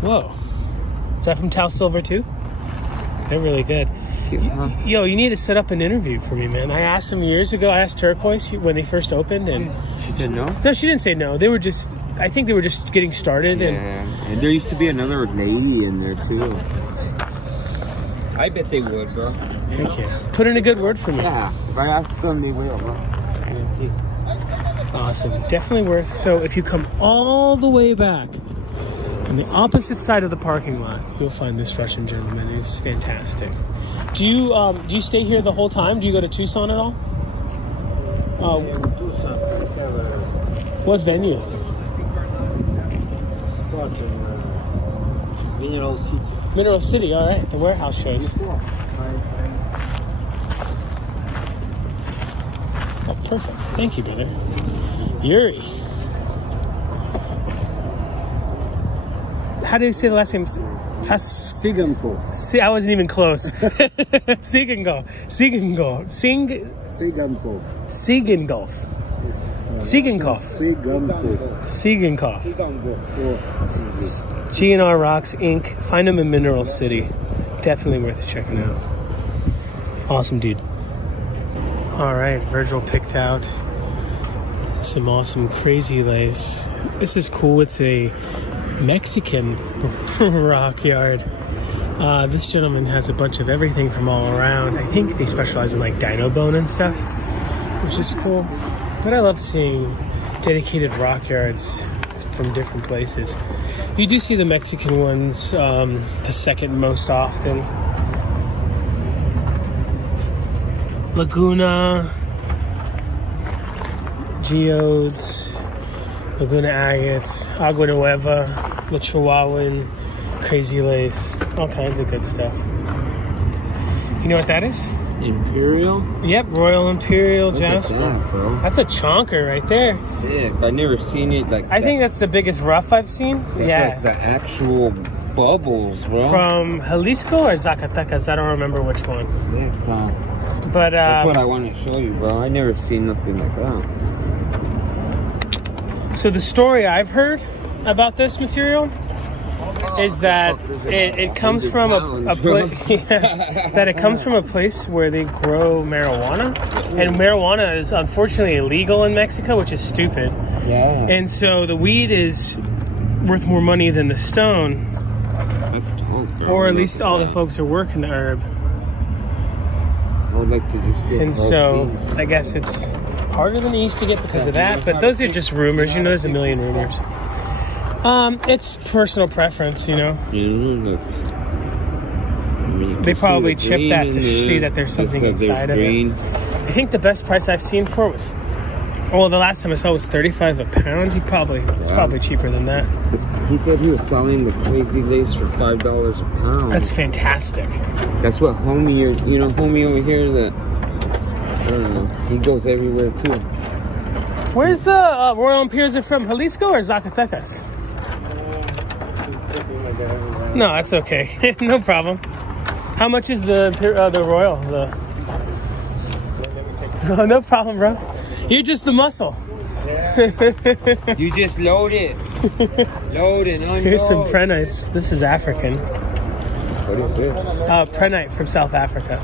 whoa. Is that from Tau Silver too? They're really good. Yo, you need to set up an interview for me, man. I asked them years ago. I asked Turquoise when they first opened, and she said no. No, she didn't say no. They were just, I think they were just getting started. Yeah, and there used to be another lady in there too. I bet they would, bro. Thank you. Put in a good word for me. Yeah, if I ask them, they will, bro. Awesome. Definitely worth. So if you come all the way back on the opposite side of the parking lot, you'll find this Russian gentleman. He's fantastic. Do you stay here the whole time? Do you go to Tucson at all? Tucson. What venue? Spot in Mineral City. Mineral City, all right. The warehouse shows. Oh, perfect. Thank you, brother. Yuri. How do you say the last name? Siganko. See, I wasn't even close. Siganko. Sigankov. G&R Rocks Inc. Find them in Mineral City. Definitely worth checking out. Awesome dude. All right, Virgil picked out some awesome crazy lace. This is cool. It's a Mexican rock yard. This gentleman has a bunch of everything from all around. I think they specialize in like dino bone and stuff, which is cool. But I love seeing dedicated rock yards from different places. You do see the Mexican ones the second most often. Laguna, geodes, Laguna agates, Agua Nueva, La Chihuahuan, crazy lace, all kinds of good stuff. You know what that is? Imperial? Yep, Royal Imperial Jasper. That, bro. That's a chonker right there. Sick. I never seen it like I think that's the biggest rough I've seen. That's yeah. like the actual bubbles, bro. From Jalisco or Zacatecas? I don't remember which one. Sick, huh? But that's what I want to show you, bro. I never seen nothing like that. So the story I've heard about this material is that it comes from a place that it comes from a place where they grow marijuana, and marijuana is unfortunately illegal in Mexico, which is stupid. Yeah. And so the weed is worth more money than the stone. That's dope, bro. Or at least all the folks who work in the herb. I would like to just get And so I guess it's harder than it used to get because of that. But those are just rumors. You know, there's a million rumors. It's personal preference, you know. They probably chipped that to see that there's something inside of it. I think the best price I've seen for it was Well, the last time I saw it was 35 a pound. It's probably cheaper than that. He said he was selling the crazy lace for $5 a pound. That's fantastic. That's what homie, you know, homie over here that, I don't know, he goes everywhere too. Where's the Royal Imperials are from? Jalisco or Zacatecas? No, that's okay. No problem. How much is the Royal? Oh, no problem, bro. You're just the muscle. You just load it. Load and unload. Here's some prenites. This is African. What is this? Prenite from South Africa.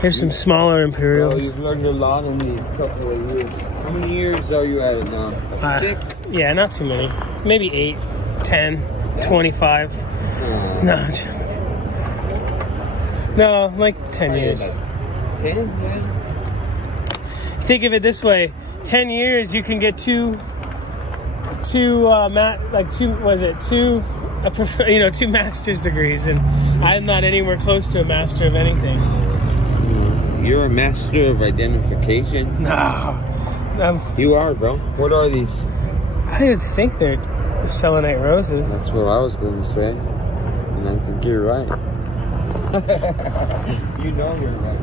Here's some smaller Imperials. Oh, you've learned a lot in these couple of years. How many years are you at it now? 6? Yeah, not too many. Maybe 8, 10, 25. No, like 10 years. 10, yeah. Think of it this way: 10 years, you can get two master's degrees, and I'm not anywhere close to a master of anything. You're a master of identification. No, you are, bro. What are these? I think they're the selenite roses. That's what I was going to say, and I think you're right. You know you're right.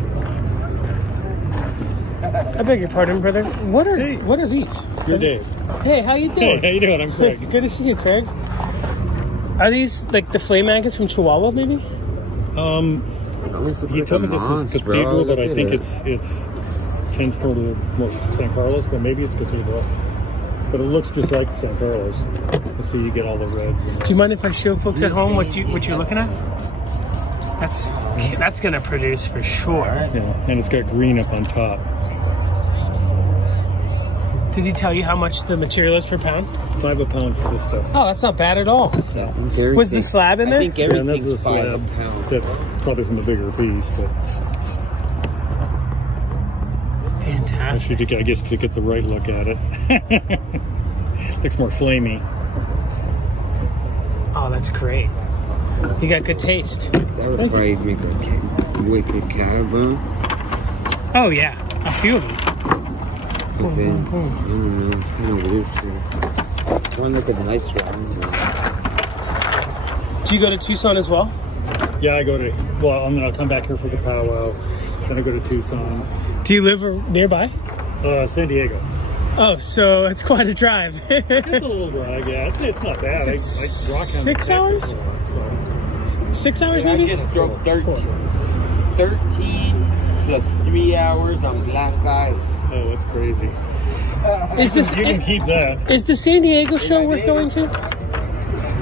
I beg your pardon, brother. What are these? You're Dave. Hey, how you doing? Hey, how you doing? I'm Craig. Good to see you, Craig. Are these like the flame agates from Chihuahua, maybe? He told me this is cathedral, but I think it's tends toward more San Carlos, but maybe it's cathedral. But it looks just like San Carlos. So you get all the reds. Do you mind if I show folks at home what you're looking at? That's gonna produce for sure. Yeah, and it's got green up on top. Did he tell you how much the material is per pound? $5 a pound for this stuff. Oh, that's not bad at all. Yeah. Was the slab in there? I think everything's the slab. That's probably from the bigger piece, but fantastic. I guess to get the right look at it. Looks more flamey. Oh, that's great. You got good taste. That would probably make a wicked caribou. Oh yeah, a few of them. But then, I don't know, it's kind of weird too. One look at the nice one. Do you go to Tucson as well? Yeah, I go to, I'll come back here for the powwow. Then I go to Tucson. Do you live nearby? San Diego. Oh, so it's quite a drive. It's a little drive, yeah. It's not bad. I rock 6 hours? 6 hours maybe? I just drove 13 plus 3 hours on black ice. Oh, that's crazy. You can keep that. Is the San Diego show worth going to?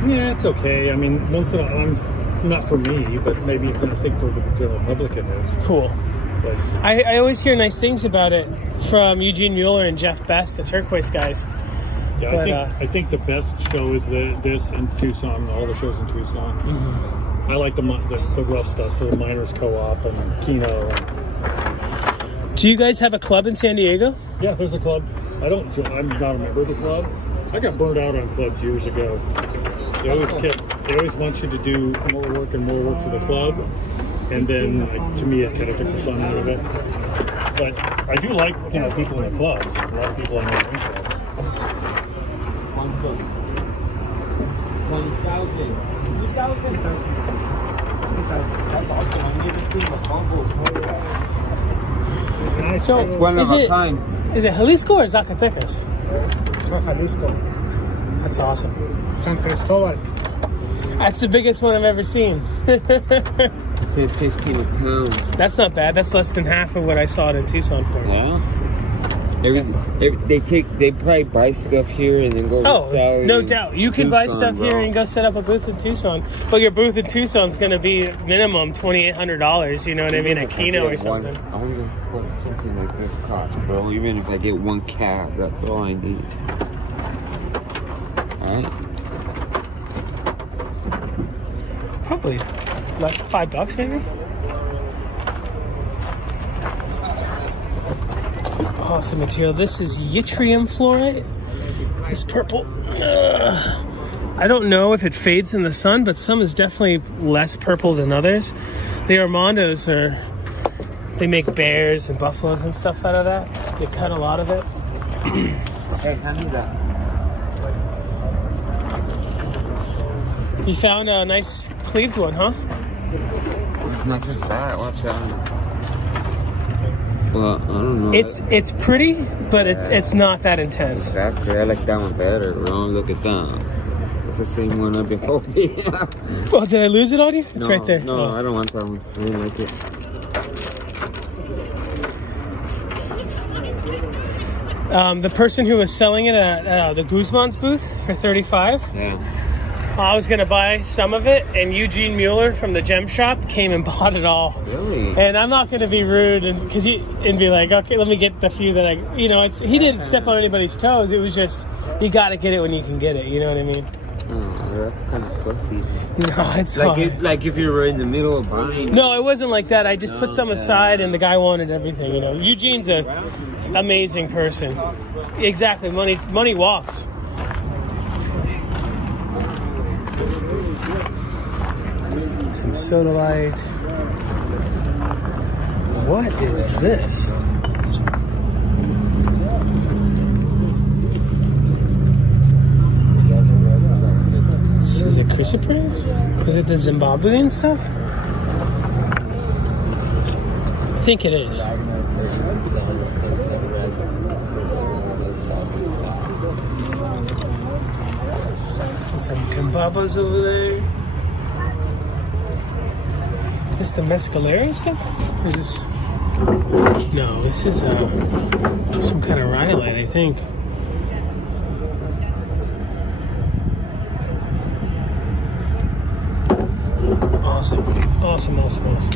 Yeah, it's okay. I mean, once in a while, not for me, but maybe I think for the general public it is. Cool. But I always hear nice things about it from Eugene Mueller and Jeff Best, the Turquoise guys. yeah, But, I think the best show is this in Tucson, all the shows in Tucson. Mm-hmm. I like the rough stuff, so the Miners Co-op and Kino. Do you guys have a club in San Diego? Yeah, there's a club. I'm not a member of the club. I got burned out on clubs years ago. They always want you to do more work and more work for the club, and then to me it kind of took the fun out of it. But I do like people in the clubs. A lot of people I know in clubs. 1,000. 2,000. That's awesome. I've never seen the combo. So It's one of a kind. Is it Jalisco or Zacatecas? Jalisco. That's awesome. San Cristobal. That's the biggest one I've ever seen. It said 15 a pound. That's not bad. That's less than half of what I saw it in Tucson for. Yeah. They probably buy stuff here and then go to sell it. No doubt. You can buy stuff here and go set up a booth in Tucson. But your booth in Tucson's going to be minimum $2,800. You know what I mean? A Kino or something. I wonder what something like this costs, bro. Even if I get one cab, that's all I need. Alright. Probably less than $5 maybe. Awesome material. This is yttrium fluorite. This purple. I don't know if it fades in the sun, but some is definitely less purple than others. The Armandos are They make bears and buffaloes and stuff out of that. They cut a lot of it. Hey, hand me that. You found a nice cleaved one, huh? It's not just that. Watch out. Well, I don't know. It's pretty, but it's not that intense. Exactly. I like that one better. Wrong. Look at that. It's the same one I've been hoping. Well, did I lose it on you? It's right there. No, I don't want that one. I don't like it. The person who was selling it at the Guzman's booth for $35. Yeah. I was gonna buy some of it, and Eugene Mueller from the gem shop came and bought it all. Really? And I'm not gonna be rude and be like, okay, let me get the few that he didn't step on anybody's toes. It was just, you gotta get it when you can get it. You know what I mean? Oh, that's kind of pussy. No, it's hard. Like if you were in the middle of buying. No, it wasn't like that. I just put some aside, and the guy wanted everything. You know, Eugene's a amazing person. Exactly, money walks. Some sodalite. What is this? Is it chrysoprase? Is it the Zimbabwean stuff? I think it is. Some kambabas over there. Is this the mescalero stuff? Or is this... No, this is some kind of rhyolite, I think. Awesome. Awesome, awesome, awesome.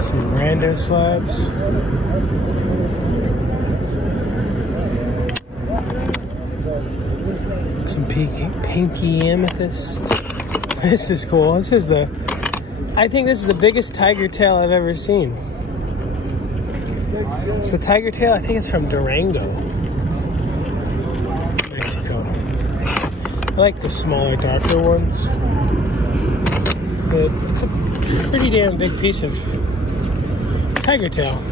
Some rando slabs. Some pinky amethyst. This is cool. This is I think this is the biggest tiger tail I've ever seen. It's the tiger tail. I think it's from Durango, Mexico. I like the smaller, darker ones. But it's a pretty damn big piece of tiger tail.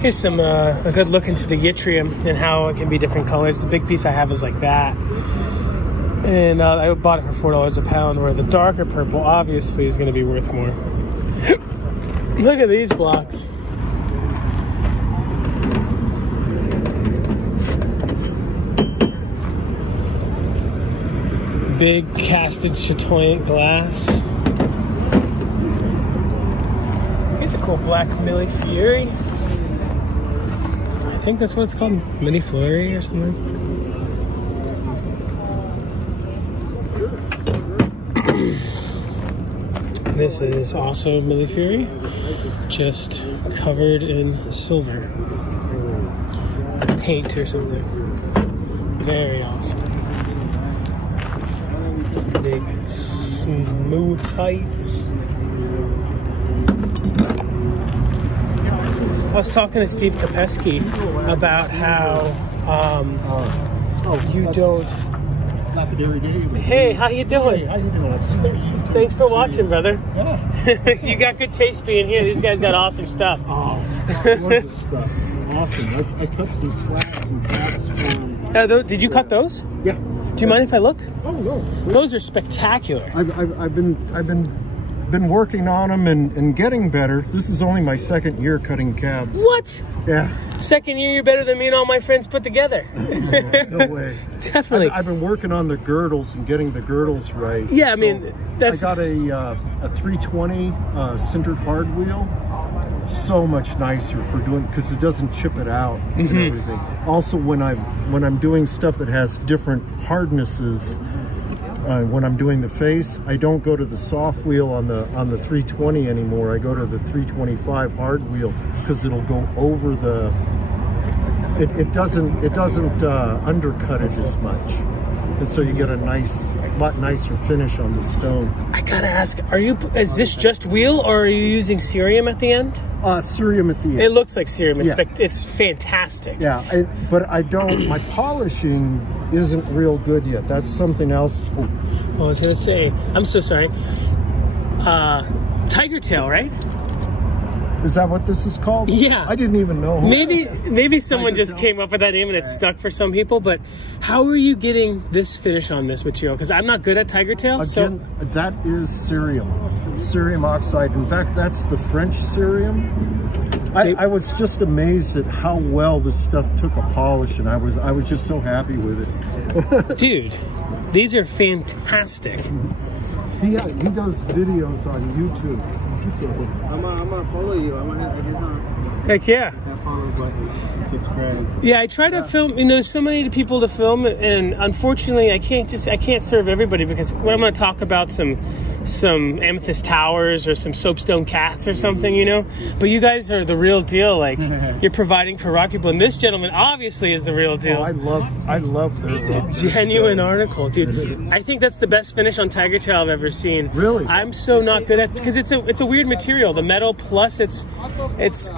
Here's a good look into the yttrium and how it can be different colors. The big piece I have is like that. And I bought it for $4 a pound, where the darker purple obviously is going to be worth more. Look at these blocks. Big casted chatoyant glass. Here's a cool black Millefiori. I think that's what it's called, Millefiori or something. This is also Millefiori, just covered in silver. Paint or something. Very awesome. Some big smooth heights. I was talking to Steve Kopeski about how you don't... Lapidary day. Hey, how you doing? Hey, how you doing? Thanks for watching, brother. Yeah. You got good taste being here. These guys got awesome stuff. Oh, wonderful stuff. Awesome. I cut some slabs and caps from... Did you cut those? Yeah. Do you mind if I look? Oh no. Those are spectacular. I've been working on them and getting better. This is only my second year cutting cabs. What? Yeah. Second year, you're better than me and all my friends put together. No way. Definitely. I've been working on the girdles and getting the girdles right. Yeah, I mean, that's... I got a 320 sintered hard wheel. So much nicer for doing, because it doesn't chip it out and everything. Also, when I'm doing stuff that has different hardnesses, when I'm doing the face, I don't go to the soft wheel on the 320 anymore. I go to the 325 hard wheel, because it'll go over the. It doesn't undercut it as much. and so you get a lot nicer finish on the stone. I gotta ask, is this just wheel, or are you using cerium at the end? Cerium at the end. It looks like cerium. It's, Yeah. it's fantastic. Yeah, but I don't, my polishing isn't real good yet. That's something else. Well, I was gonna say, I'm so sorry. Tiger tail, right? Is that what this is called? Yeah. I didn't even know. Maybe someone Tiger just tail? came up with that name and it's stuck for some people, but how are you getting this finish on this material? Because I'm not good at tiger tail. Again, that is cerium oxide. In fact, that's the French cerium. I was just amazed at how well this stuff took a polish, and I was just so happy with it. Dude, these are fantastic. He does videos on YouTube. I'm gonna follow you. I guess Heck yeah. that follow button. Subscribe. Yeah, I try to film, there's so many people to film, and unfortunately I can't serve everybody, because when I'm going to talk about some amethyst towers or some soapstone cats or something, but you guys are the real deal. Like, you're providing for rock people, and this gentleman obviously is the real deal. Oh, I love the genuine article, dude. I think that's the best finish on tiger tail I've ever seen. Really? I'm so not good at, because it's a weird material, the metal, plus it's yeah. it's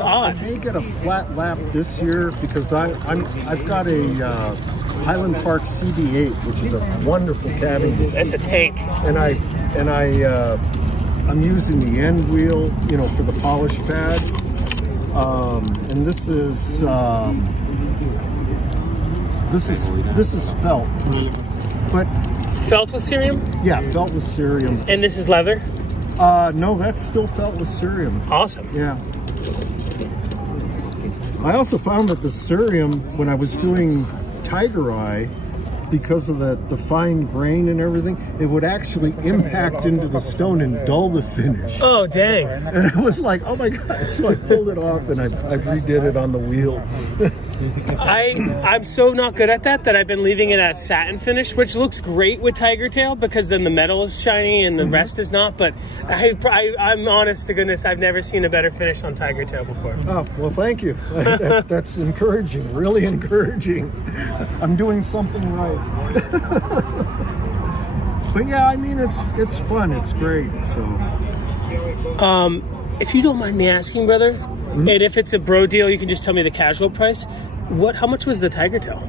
odd. I may get a flat lap this year because I've got a Highland Park CB8, which is a wonderful cabbing machine. That's a tank. And I'm using the end wheel, for the polish pad. And this is felt. But Felt with cerium? yeah, felt with cerium. And this is leather? No, that's still felt with cerium. Awesome. Yeah. I also found that the cerium, when I was doing Tiger Eye, because of the fine grain and everything, it would actually impact into the stone and dull the finish. Oh, dang. And I was like, oh my God. So I pulled it off and I redid it on the wheel. I'm so not good at that I've been leaving it at satin finish, which looks great with tiger tail because then the metal is shiny and the rest is not. But I'm honest to goodness, I've never seen a better finish on tiger tail before. Oh, well, thank you. That's encouraging, really encouraging. I'm doing something right. But yeah, I mean, it's fun. It's great. So, if you don't mind me asking, brother, and if it's a bro deal, you can just tell me the casual price. How much was the tiger tail?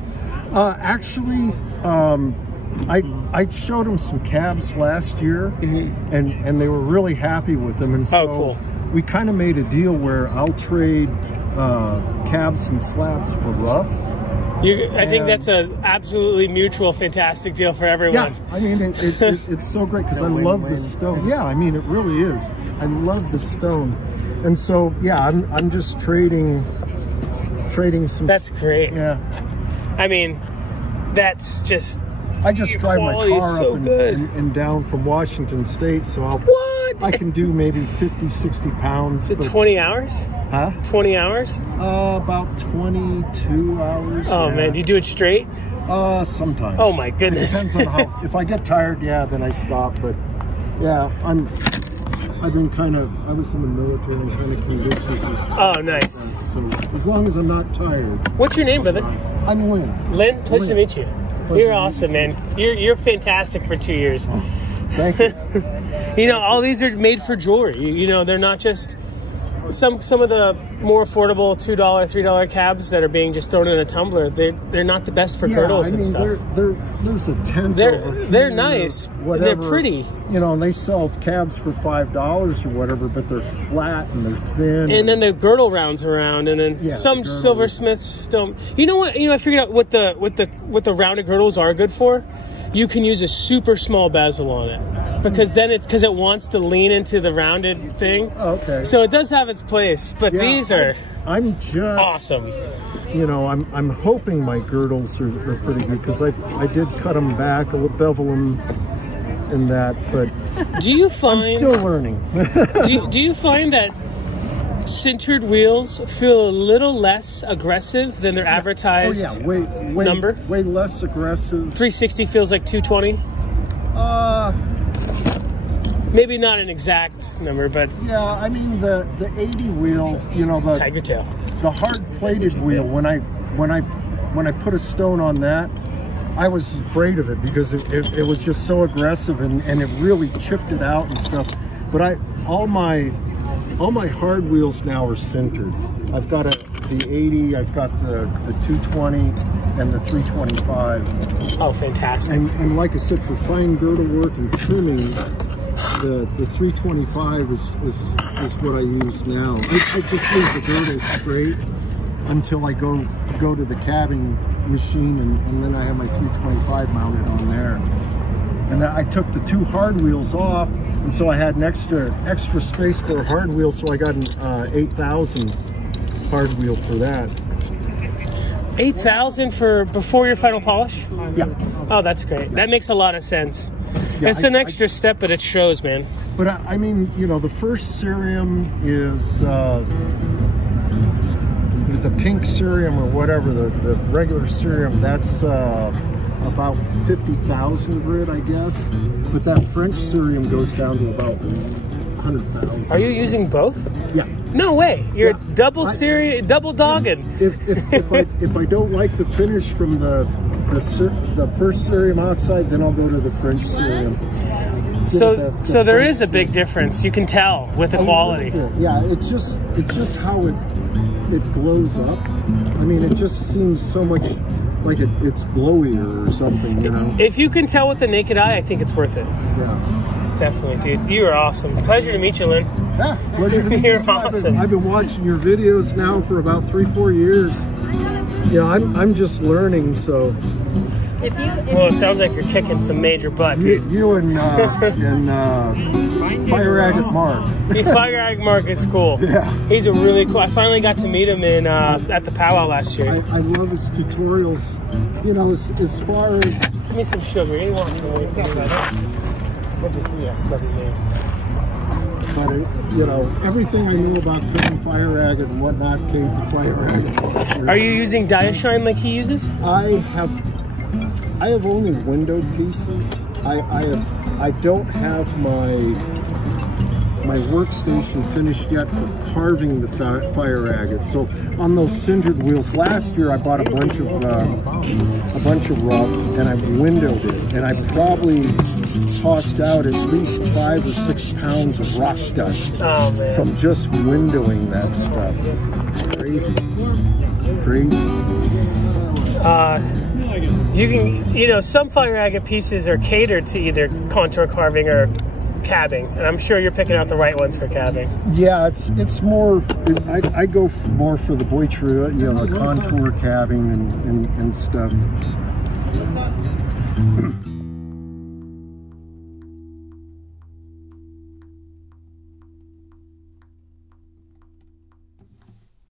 Actually, I showed them some cabs last year, and they were really happy with them. And so cool. We kind of made a deal where I'll trade cabs and slabs for rough. I think that's a absolutely mutual, fantastic deal for everyone. Yeah, I mean, it's so great because I love the stone. Yeah, I mean, it really is. I love the stone. And so, yeah, I'm just trading some. That's great. Yeah. I mean, that's just. I just drive my car so up good. and down from Washington State, so I can do maybe 50, 60 pounds. Is it 20 hours? Huh? 20 hours? About 22 hours. Oh, yeah. man, do you do it straight? Sometimes. Oh my goodness. It depends on how. If I get tired, yeah, then I stop. But yeah, I've been I was in the military and kind of conditioned. Oh, nice. So as long as I'm not tired. What's your name, brother? I'm Lynn. Lynn, pleasure to meet you. You're awesome, man. You're fantastic for 2 years. Oh, thank you. All these are made for jewelry. They're not just some of the more affordable $2, $3 cabs that are being just thrown in a tumbler. They're not the best for girdles and stuff. There's a tent. They're nice. Whatever. They're pretty. And they sell cabs for $5 or whatever, but they're flat and they're thin. And then the girdle rounds around, and then some silversmiths don't. You know what? I figured out what the rounded girdles are good for. You can use a super small bezel on it because then it wants to lean into the rounded thing. Oh, okay. So it does have its place, but these are I'm just awesome. I'm hoping my girdles are pretty good because I did cut them back, I'll bevel them and that, but do you find I'm still learning. do you find that sintered wheels feel a little less aggressive than their advertised number? Way less aggressive. 360 feels like 220? Maybe not an exact number, but yeah, I mean the 80 wheel, the tiger tail, the hard plated wheel. When I put a stone on that, I was afraid of it because it was just so aggressive and it really chipped it out and stuff. But all my hard wheels now are sintered. I've got the 80, I've got the 220 and the 325. Oh, fantastic. And like I said, for fine girdle work and trimming, the 325 is what I use now. I just leave the girdle straight until I go to the cabbing machine, and then I have my 325 mounted on there. And then I took the 2 hard wheels off, and so I had an extra space for a hard wheel, so I got an 8,000 hard wheel for that. 8,000 for before your final polish? Yeah. Oh, that's great. That makes a lot of sense. Yeah, it's an extra step, but it shows, man. But I mean, you know, the first cerium is the pink cerium or whatever, the regular cerium, that's about 50,000 grit, I guess. But that French cerium goes down to about 100,000. Are you using both? Yeah. No way. You're double dogging. If I don't like the finish from the first cerium oxide, then I'll go to the French cerium. So there is a big difference. You can tell with the quality. Yeah, it's just how it glows up. I mean, it just seems so much like it's glowier or something, you know. If you can tell with the naked eye, I think it's worth it. Yeah. Definitely, dude. You are awesome. Pleasure to meet you, Lynn. Yeah, pleasure to meet you. You're awesome. I've been watching your videos now for about 3-4 years. Yeah, I'm just learning, so. Well, it sounds like you're kicking some major butt, dude. You and Fire Agate Mark. Fire Agate Mark is cool. Yeah. He's a really cool. I finally got to meet him in at the powwow last year. I love his tutorials. You know, as far as. Give me some sugar. You want to But you know, everything I know about cooking fire agate and whatnot came from Fire Agate. Are you using Diashine like he uses? I have only windowed pieces. I don't have my workstation finished yet for carving the fire agate. So on those sintered wheels, last year I bought a bunch of rough and I windowed it, and I probably tossed out at least 5 or 6 pounds of rock dust from just windowing that stuff. It's crazy, You can, you know, some fire agate pieces are catered to either contour carving or cabbing, and I'm sure you're picking out the right ones for cabbing. Yeah, it's more. I go more for the boiture, you know, the contour cabbing and stuff.